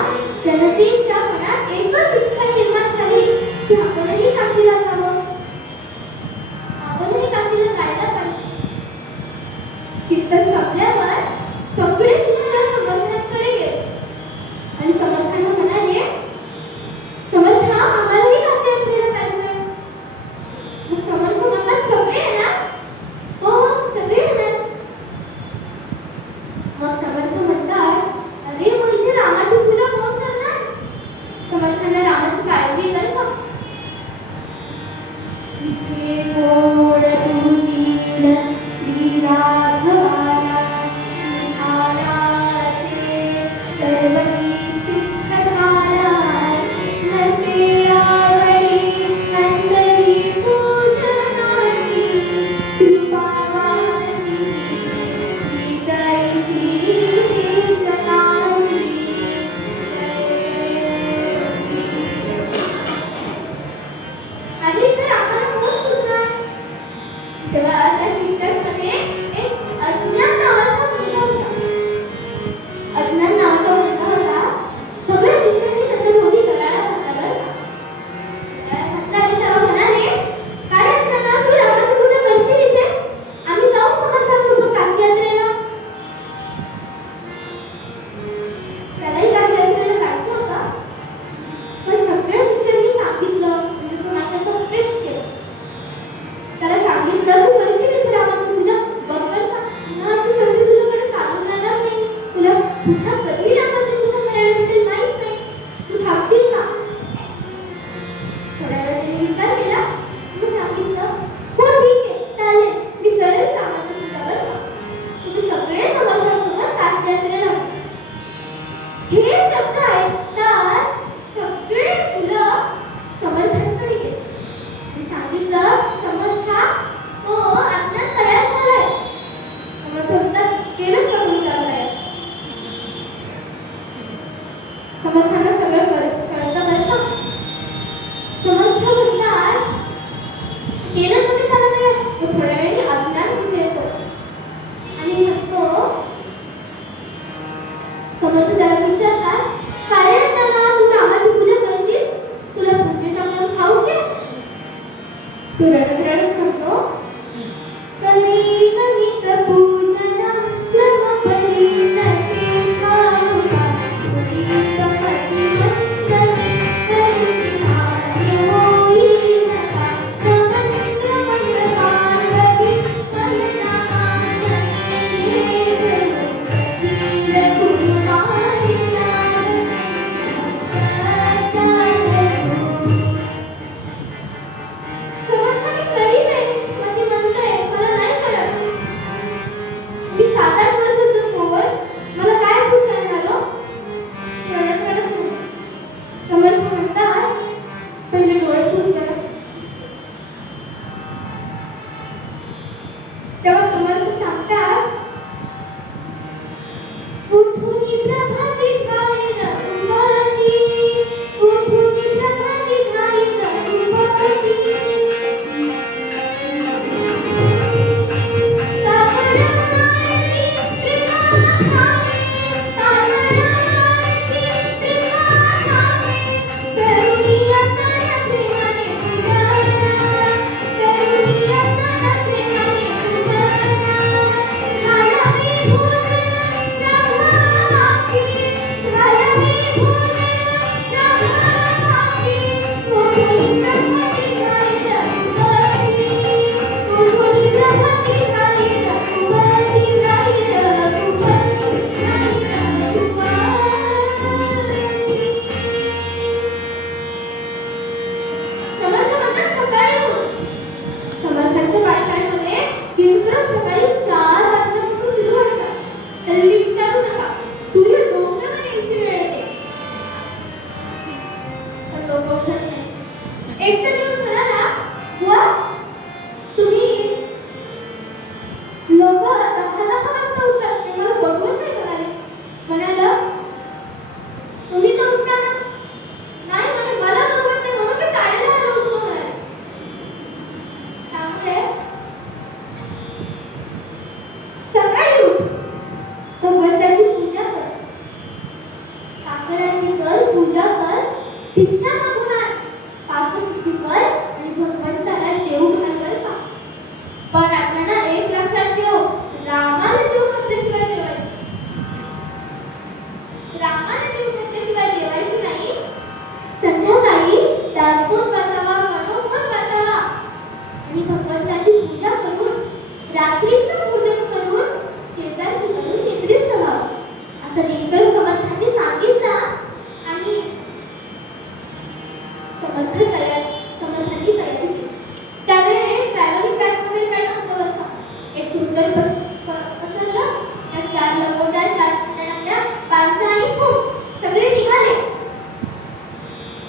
जनतेच्या मनात एकच इच्छा निर्माण झाली की आपणही काशीला जावं, आपणही काशीला जायला पाहिजे. कीर्तन संपल्यावर सगळे शिष्य समर्थांकडे गेले आणि समर्थांना म्हणाले, समर्था आम्हालाही काशी यात्रेला जायचंय. मग समर्थ म्हणतात, सगळे येणार? हो सगळे येणार. मग समर्थ म्हणतात, अरे मग इथे रामाची पूजा कोण करणार? समर्थांना रामाची काळजी येईल का? इथे गोड तुझी श्री राघवाला निघाला असे सर्वही सिद्ध झाला. नसे आवडी अंतरी पूजनाची कृपावाची हृदयी श्री जनाची. आधी तर आम्हाला कोण पुरणार? तेव्हा त्या शिष्यांमध्ये एक अज्ञान नावाचा मुलगा होता. अज्ञान नावाचा मुलगा होता. सगळ्या शिष्यांनी त्याच्या भोवती गराळा घातला बरं का. गराळा घातला आणि त्याला म्हणाले, काय अज्ञाना, तू रामाची पूजा करशील इथे? आम्ही जाऊ समर्थांसोबत काशी यात्रेला. त्यालाही काशी यात्रेला जायचं होतं. पण सगळ्या शिष्यांनी सांगितलं, म्हणजे तो नात्याचं फ्रेश केलं. त्याला सांगितलं, तू करशील इथे रामाची पूजा? बरोबर का? पुन्हा अशी संधी तुझ्याकडे चालून येणार नाही. तुला पुन्हा कधी रामाची पूजा करायला भेटेल माहित नाही. तू थांबशील का? थोड्या वेळ त्यांनी विचार केला. मग सांगितलं, हो ठीक आहे, चालेल, मी करेल रामाची पूजा बरं का. तुम्ही सगळे समर्थांसोबत काशी यात्रेला जा. हे शब्द ऐकताच सगळे मुलं समर्थांकडे गेले. मी सांगितलं, समर्था, तो आता तयार झालाय. समर्थ म्हणतात, केलं का तुम्ही त्याला तयार? समर्थांना सगळं कळतं बरं का. समर्थ म्हणतात, केलं तुम्ही त्याला तयार? तो थोड्या वेळी अज्ञान तिथे येतो आणि म्हणतो, समर्थ त्याला विचारतात, काय रे अज्ञाना, तू रामाची पूजा करशील? तुला पूजेचा क्रम ठाऊक आहे? तो रडत रडत म्हणतो, कधी कवित पूजना क्रम परी नसे ठाऊका. कधी कपटी मंगले कधी भाग्य होई नका. मंत्र मंत्र पार्वती मंगला मानते धीर गुरुवारी समर्थाने गरीब आहे म्हणजे म्हणतोय, मला नाही कळत. मी 7-8 वर्षाचं पोर, मला काय पूजा झालो? रडत रडत म्हणतो. समर्थ म्हणतात, पहिले डोळे पुस बरं. तेव्हा समर्थ सांगतात, उठूनी प्रभाती घाईन उंबरती, उठूनी प्रभाती घाईन उंबरती. तावडमायती त्रिकाला खावे, तावडमायती त्रिकाला खावे. करुणी असना प्रेमाने पूजना, करुणी असना प्रेमाने पूजना. घालावी भूषण प्रभाती, सुंदर पसरलं. त्या 4 लंगोट्या 4 चिमण्यांच्या बांधल्या आणि खूप सगळे निघाले.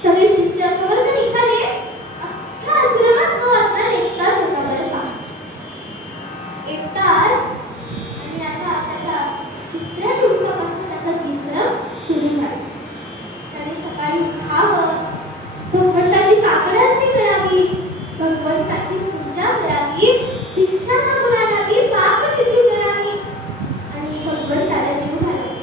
सगळे शिष्य समोर निघाले. अख्ख्या आश्रमात तो आता एकटाच होता बरं का. एकटाच. आणि आता त्याचा दुसऱ्या दिवसापासून त्याचा दिनक्रम सुरू झाला. त्याने सकाळी उठावं, भगवंताची काकडांनी करावी, भगवंताची पूजा करावी, भिक्षा मागून आणावी, पापसिद्धी करावी आणि भगवंताला जीव घालावा.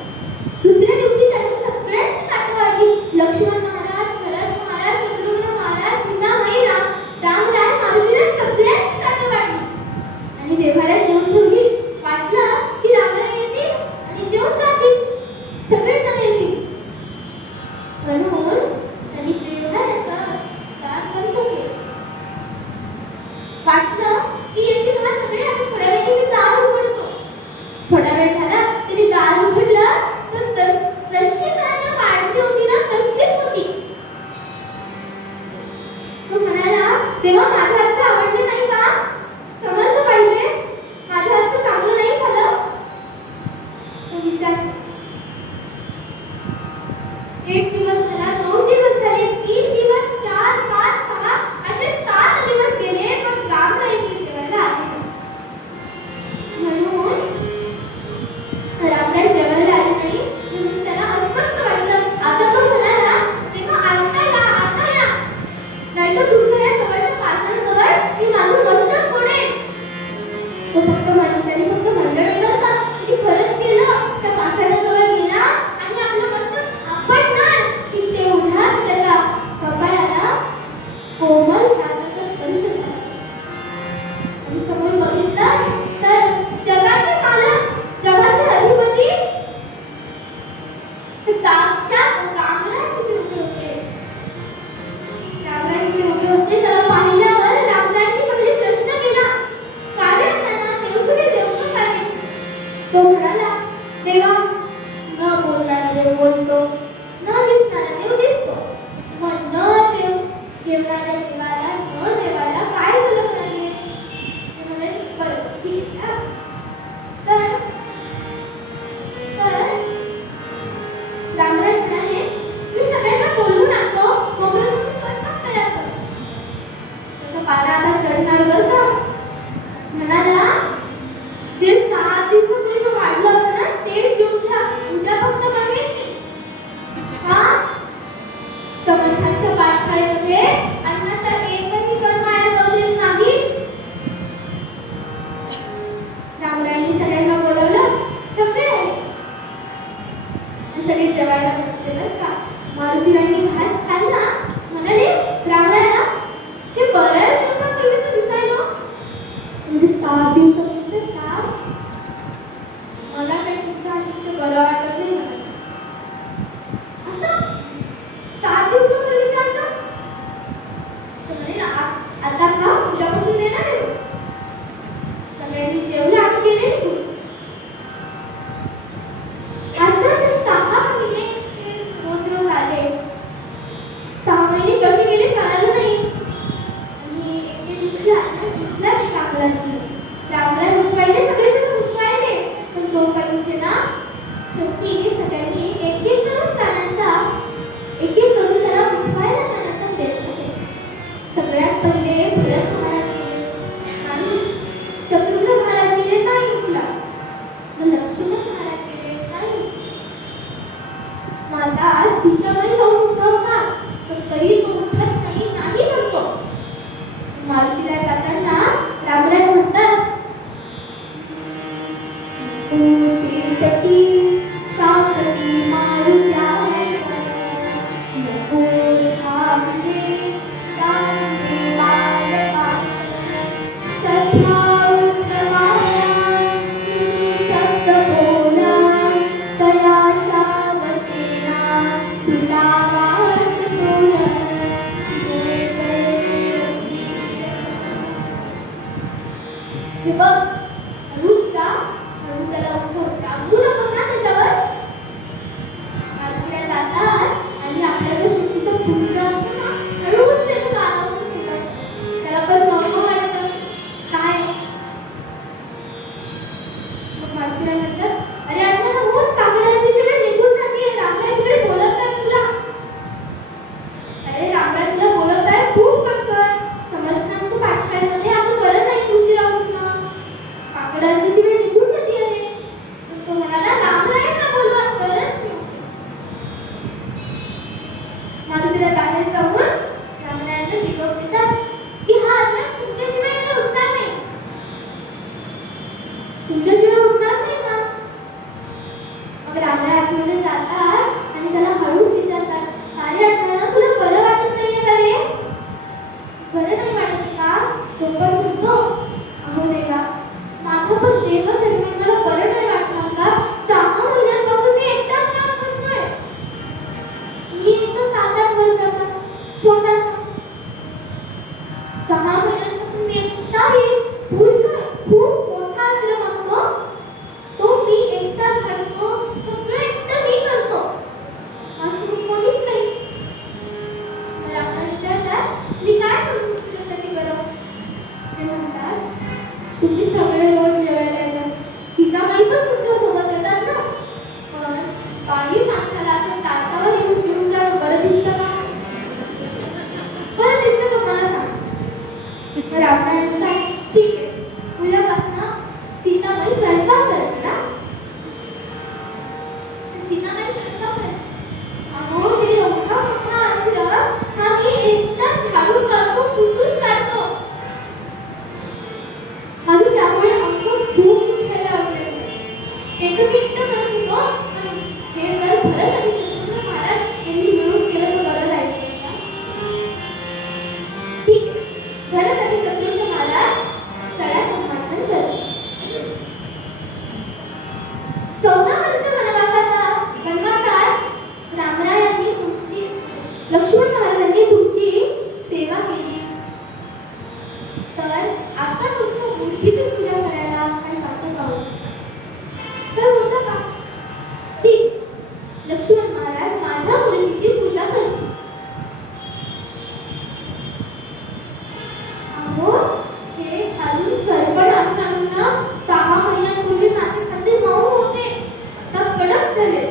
दुसऱ्या दिवशी त्याने सगळ्यांची ताटं वाढली. लक्ष्मण महाराज, भरत महाराज, शत्रुघ्न महाराज, सीतामाई, रामराय, मारुतीराय सगळ्यांची ताटं वाढली आणि देवाला जेवून ठेवली. वाटलं की रामराय येतील आणि जेवून जातील, सगळेजण येतील. म्हणून त्यांनी देवाऱ्याचा दार बंद केलं. वाटलं की येतील ना सगळे आणि थोड्या वेळाने मी दार उघडतो. थोडा वेळ झाला त्यांनी दार उघडलं तर जशी त्याने वाढली होती ना तशीच होती. तो म्हणाला, देवा माझ्या हातचं आवडलं नाही का? समजलं पाहिजे, माझ्या हातचं चांगलं नाही झालं. तो विचार. 1 दिवस झाला, 2 दिवस झाले, 3 दिवस, 4, 5, 6 असे 7 दिवस गेले पण रामराय जेवायला आले नाही. म्हणून रामराय जेवायला आले नाही म्हणून त्याला अस्वस्थ वाटलं. आता तो म्हणाला, तेव्हा आता या, नाहीतर तुमच्या या जवळच्या पाषाणाजवळ मी माझं मस्तक फोडेन. तो त्याने फक्त म्हणलं बरं का, की खरंच केलं. त्या पाषाणाजवळ गेला आणि आपलं मस्तक आपटणार की तेवढा त्याच्या कपाळाला कोमल नादाचा स्पर्श झाला. आणि समोर बघितलं तर जगाचे मालक, जगाचे अधिपती साक्षात रामराय तिथे उभे होते. रामराय तिथे उभे होते. त्याला पाहिल्यावर रामरायांनी पहिले प्रश्न केला, कारण त्यांना देवपुढे जेवतो का नाही? तो म्हणाला, देवा, न बोलणारा देव बोलतो, न दिसणारा देव दिसतो. मग न जेवणाऱ्या देवाला न देवाला काय झालं म्हणाले? बरं ठीक आहे. तर रामराय म्हणाले, मी सगळ्यांना बोलून आणतो, तोपर्यंत तुम्ही स्वयंपाक तयार करा. त्याचा पारा आता चढणार बरं का. म्हणाला, जे 7 दिवसापूर्वी वाढलं होतं ना ते जेवून घ्या, उद्यापासून कमी का? समर्थांच्या पाठशाळेमध्ये अन्नाचा एकही कण वाया जाऊ देत नाही. रामरायांनी सगळ्यांना बोलवलं. सगळे आले आणि सगळे जेवायला बसले बरं का. मारुतीरायांनी घास खाल्ला. म्हणाले, रामराया, हे बऱ्याच दिवसापूर्वीच दिसायला, म्हणजे 7 दिवसापूर्वी 7. मला काही तुमचा शिष्य बरं वाटत नाही म्हणाले. असं 7 दिवसापूर्वी जाणं? आता का उद्यापासून देणार आहे? सगळ्यांनी जेवलं आणि गेले निघून. असं ते 6 महिने ते रोज आले. 6 महिने कसे गेले कळालं नाही. आणि एके दिवशी अशा जिंकला ते काकडांनी. रामराय उठवायले, सगळेजण उठवायले, पण तो काही उठेना. शेवटी सगळ्यांनी एक करून त्याला उठवायला जाण्याचा प्रयत्न केला. सगळ्यात पहिले भरत महाराज गेले आणि शत्रुघ्न महाराज गेले, नाही उठला. मग लक्ष्मण महाराज गेले, नाही. माता सीतामाई जाऊन उठवता पण तरी तो उठत नाही म्हणतो. मारुतीला जाताना रामराय म्हणतात, सापटी मारुत्या मारुतीराय म्हणतात, अरे अण्णा हो, काकड्यांची वेळ निघून जाते. रामराय तिकडे बोलत आहे तुला. अरे रामराय तुला बोलत आहे खूप पटकन. समर्थांच्या पाठशाळेमध्ये असं बरं नाही उशिरा उठणं. काकड्यांची वेळ निघून जाते. अरे तो म्हणाला, रामरायांना बोलवा. तरच मी उठेन. मारुतीराय बाहेर जाऊन रामरायांना निरोप देतात की हा अण्णा तुमच्याशिवाय काही उठणार नाही. तुमच्याशिवाय उठणार नाही का? मग रामराय आतमध्ये जातात आणि त्याला हळूच विचारतात, अरे अण्णा तुला बरं वाटत नाहीये का रे? बरं नाही वाटत का? तो पण म्हणतो, अहो देवा, माझं पण देव धर्म मला बरं नाही वाटलं का? 6 महिन्यांपासून मी एकटाच काम करतोय. मी एक 7-8 वर्षाचा छोटासा. 6 महिन्यांपासून मी एकटा आहे. खूप मोठा आश्रम असतो, तो मी एकटाच करतो. सगळं एकटं मी करतो. असं कोणीच नाही. तर आपण विचारतात, मी काय करू तुझ्यासाठी बरं? ते म्हणतात, तुम्ही सगळे रोज जेवायला येतात. सीतामाई पण तुमच्यासोबत येतात ना. पण बाई माणसाला असं ताटावर येऊन जाणं बरं दिसतं का? बरं दिसतं का मला सांग. तर आपण म्हणतात, ठीक आहे, उद्यापासून सीतामाई स्वयंपाक करते ना. सीतामाई स्वयंपाक करते. अहो मी एवढा मोठा आश्रम हा मी एकटाच झाडून काढतो, पुसून काढतो. माझं त्यामुळे अंग खूप दुखायला लागलं. ते तर मी एकटं करत होतो, पण हे जर भरत आणि शत्रुघ्न महाराज यांनी मिळून केलं तर बरं राहील का? ठीक आहे, भरत आणि शत्रुघ्न महाराज सगळ्या संभाषण करतात. 14 वर्ष वनवासात रामरायांनी तुमची, लक्ष्मण महाराजांनी तुमची सेवा केली. तर आता तुमच्या मूर्तीची पूजा करायला आणि जातं का? तर होतं का? ठीक, लक्ष्मण महाराज माझ्या मूर्तीची पूजा करतील. अहो हे घालून सरपण आणून 6 महिन्यांपूर्वी माझे खांदे मऊ होते, आता कडक झाले.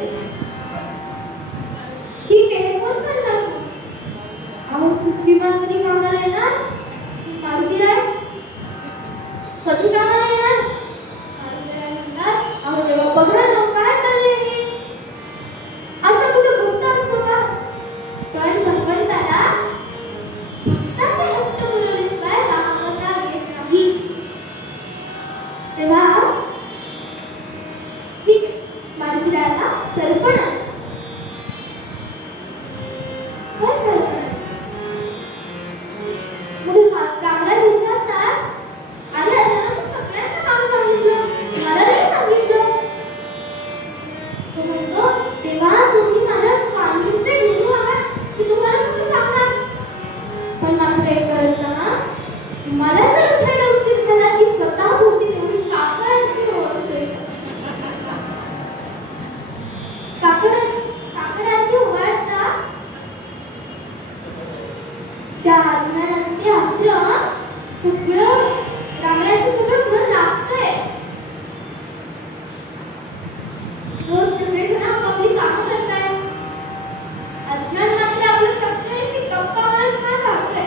ठीक आहे, हे कोण करणार? अहो विमान कधी कामाला येणार? मारुतीराय कधी कामाला येणार? मारुतीराय म्हणतात, अहो देवा बघा ना काय चाललंय हे. असं कुठं भक्त असतो का? पण भगवंताला भक्ताचे हट्ट पुरवल्याशिवाय रामावतार येत नाही. तेव्हा ठीक आहे, मारुतीरायाला सरपण काय सरपण? मग रामराय विचारतात, अरे अण्णा तू सगळ्यांना काम सांगितलं, मला नाही सांगितलं. तो म्हणतो, तेव्हा तुम्ही माझ्या स्वामींचे गुरु आहात, की तुम्हाला कसं सांगणार? पण मात्र एक गरज ना, मला जर उठायला उशीर झाला की स्वतः होती तेवढी काकडांची ओळख. काकडांची ओवाळतात. त्या अज्ञानाचं ते आश्रम सगळं रामरायांचं सगळं घर लागतंय. रोज सगळेजण आपापली कामं करताय. अज्ञान मात्र आपलं सगळ्यांशी गप्पा मारत छान राहतोय.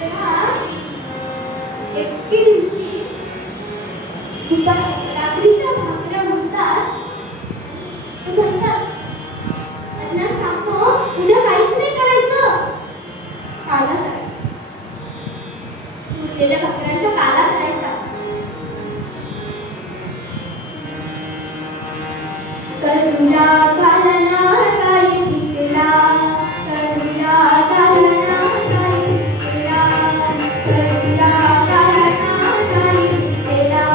तेव्हा एके दिवशी रात्रीच्या भाकऱ्या म्हणतात, ते म्हणतात, अज्ञान सांगतो उद्या काहीच नाही करायचं, काला करायचा. उरलेल्या भाकऱ्यांचा काला करायचा. करूया कालना काही दिसेना, करूया कालना काही दिसेना, करूया कालना काही दिसेना.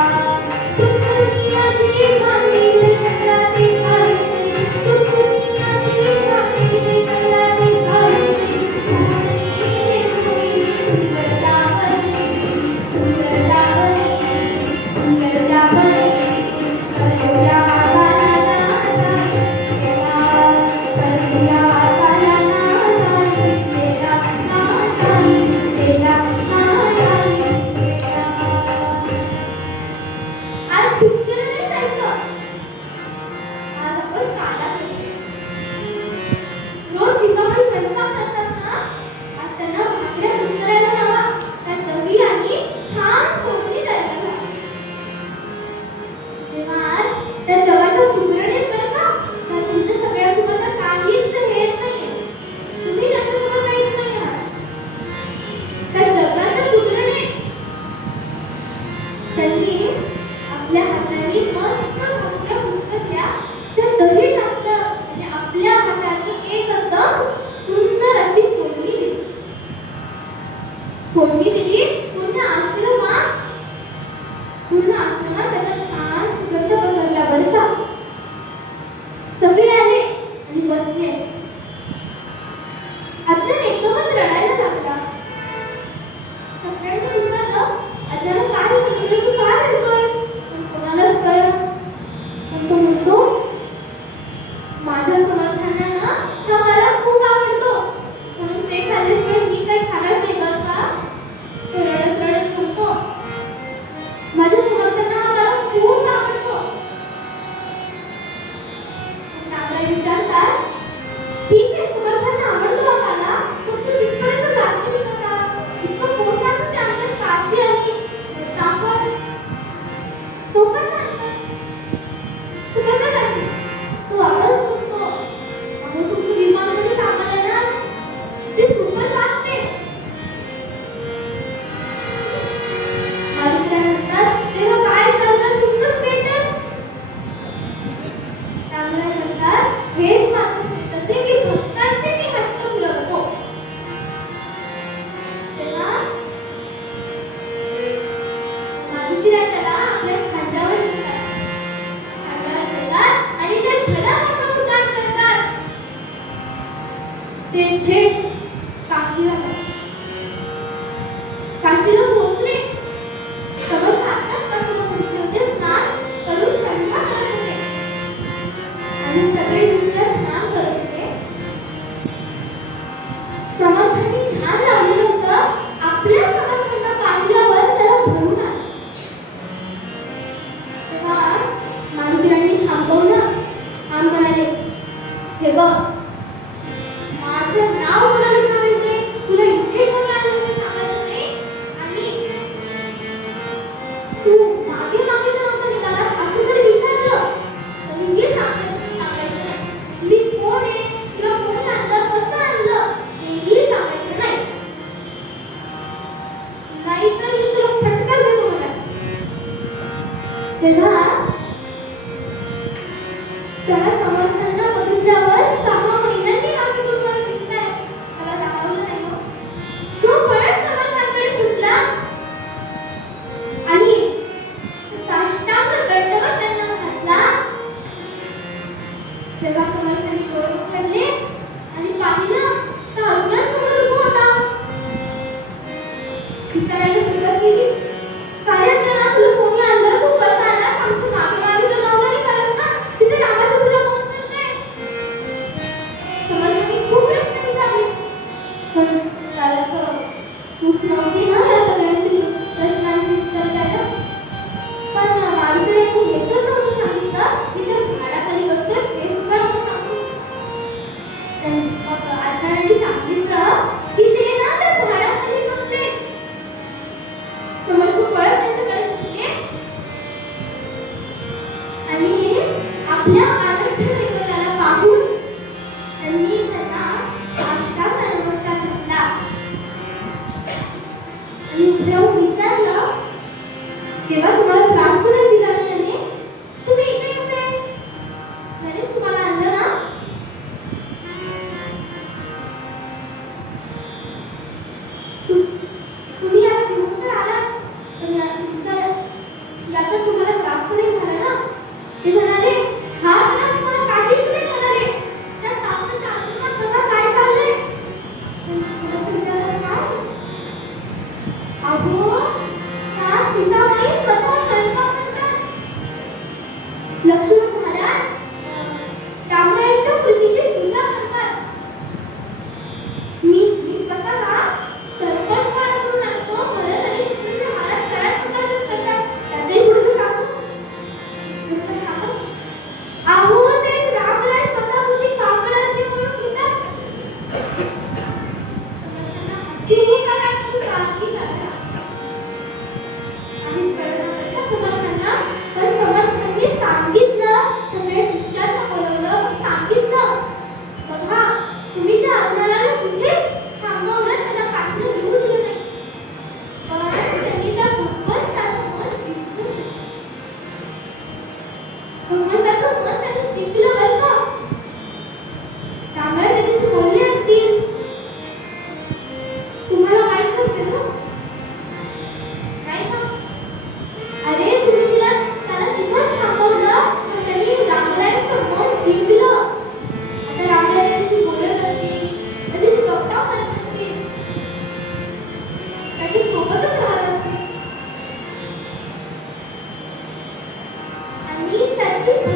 त्यांनी आपल्या हाताने मस्त भाकऱ्या पुसकल्या, त्या दही टाकलं आणि आपल्या हाताने एक एकदम सुंदर अशी फोडणी दिली. पूर्ण आश्रमात त्याचा छान सुगंध पसरला बरं का. सगळे आले आणि बसले. अद्यान एकदमच रडायला लागला. सगळ्यांनी विचारलं, अद्यान काय झालं, तू का रडतोय? पण कोणालाच कळलं. पण तो म्हणतो, माझ्या समर्थांना हा मला खूप आवडतो, म्हणून ते खाल्ल्याशिवाय मी काही खाणार नाही बरं का. तो रडत रडत म्हणतो, माझ्या समर्थांना हा मला खूप आवडतो. कामराज विचारतात, ठीक आहे, समर्थांना आवडतो आम्हाला, पण तू तिथपर्यंत जाशील कसा? इतकं पोहोचायचं ते आमच्यात काशी आणि चांभार. तो पण म्हणतो, तू कसं जाशील? तू वापस म्हणतो, अगं तुमचं विमान कधी कामाला येणार? ते सुपर फास्ट आहे. मारुतीला म्हणतात, तेव्हा काय चाललं तुमचं स्टेटस? कामराज म्हणतात, हेच माझं स्टेटस आहे की भक्तांचे मी हट्ट पुरवतो. तेव्हा मारुतीला त्याला आपल्या खांद्यावर घेतात. खांद्यावर ठेवतात आणि ते भला मोठं उड्डाण करतात. ते थेट काशीला जातात. काशीला पोहोचले. समर्थ आत्ताच काशीला पोहोचले होते. स्नान करून संध्या करत होते आणि सगळे शिष्य स्नान करत होते. समर्थांनी ध्यान लावलेलं होतं. आपल्या समर्थांना पाहिल्यावर त्याला भरून आलं. तेव्हा मारुतीराणी थांबवलं आणि म्हणाले, हे बघ, माझं नाव कोणाला सांगायचं नाही, तुला इथे कोण आलं ते सांगायचं नाही, आणि तू मागे मागे तर नव्हता निघालास असं जरी विचारलं तरीही सांगायचं नाही. मी कोण आहे, तुला कोणी आणलं, कसं आणलं हेही सांगायचं नाही. नाहीतर मी तुला फटका देतो म्हणाले. तेव्हा त्याला समर्थांना बघितल्यावर 6 महिन्यांनी नाशिकून मला दिसताय. त्याला रागावलं नाही हो. तो पळत समर्थांकडे सुटला आणि साष्टांग दंडवत त्यांना घातला. तेव्हा समर्थांनी डोळे उघडले आणि पाहिलं तर अज्ञानसमोर उभा होता. विचारायला सुरुवात केली, काय अज्ञाना, तुला कोणी आणलं, तू कसा आलास, आमच्या मागे मागे तर नवरा निघालास ना, तिथे रामाची तुला कोण करते? समर्थांनी खूप प्रश्न विचारले, पण त्याला तर सूट नव्हती ना या सगळ्यांची प्रश्नांची उत्तर द्यायला. पण मारुतीराणी हे तर नव्हतं सांगितलं की त्या झाडाखाली बसतोय, हे सुद्धा नव्हतं सांगितलं. मग आचार्यांनी सांगितलं की ते ना त्या झाडाखाली बसले. समर्थ पळत त्यांच्याकडे सुटले आणि आपल्या आराध्य दैवताला पाहून त्यांनी त्यांना साष्टांग नमस्कार घातला आणि उभे राहून विचारलं, तेव्हा तुम्हाला त्रास करायला दिला नाही याने? तुम्ही इथे कसे? यानेच तुम्हाला आणलं ना? तुम्ही याला घेऊन तर आलात, पण याचा तुम्हाला त्रास तर नाही झाला ना? ते म्हणाले, हा त्रास मला काहीच नाही होणार आहे. त्या चावण्याच्या आश्रमात बघा काय चाललंय. समर्थ विचारलं, काय? अगो, त्या सीतामाई स्वतः स्वयंपाक करतात. लक्ष्मण महाराज रामायणच्या मुलीची पूजा करतात. मी स्वतः सरपण पाळ करून आणतो. भरत आणि शत्रुघ्न महाराज सगळ्या स्वतःच करतात. त्याच्याही पुढे सांगू अहो, ते रामराय स्वतः मुली कापडाची म्हणून घेतात. समर्थांना हसी काय करू काळजी करा आधीच कळलं समर्थांना. पण समर्थांनी सांगितलं अशी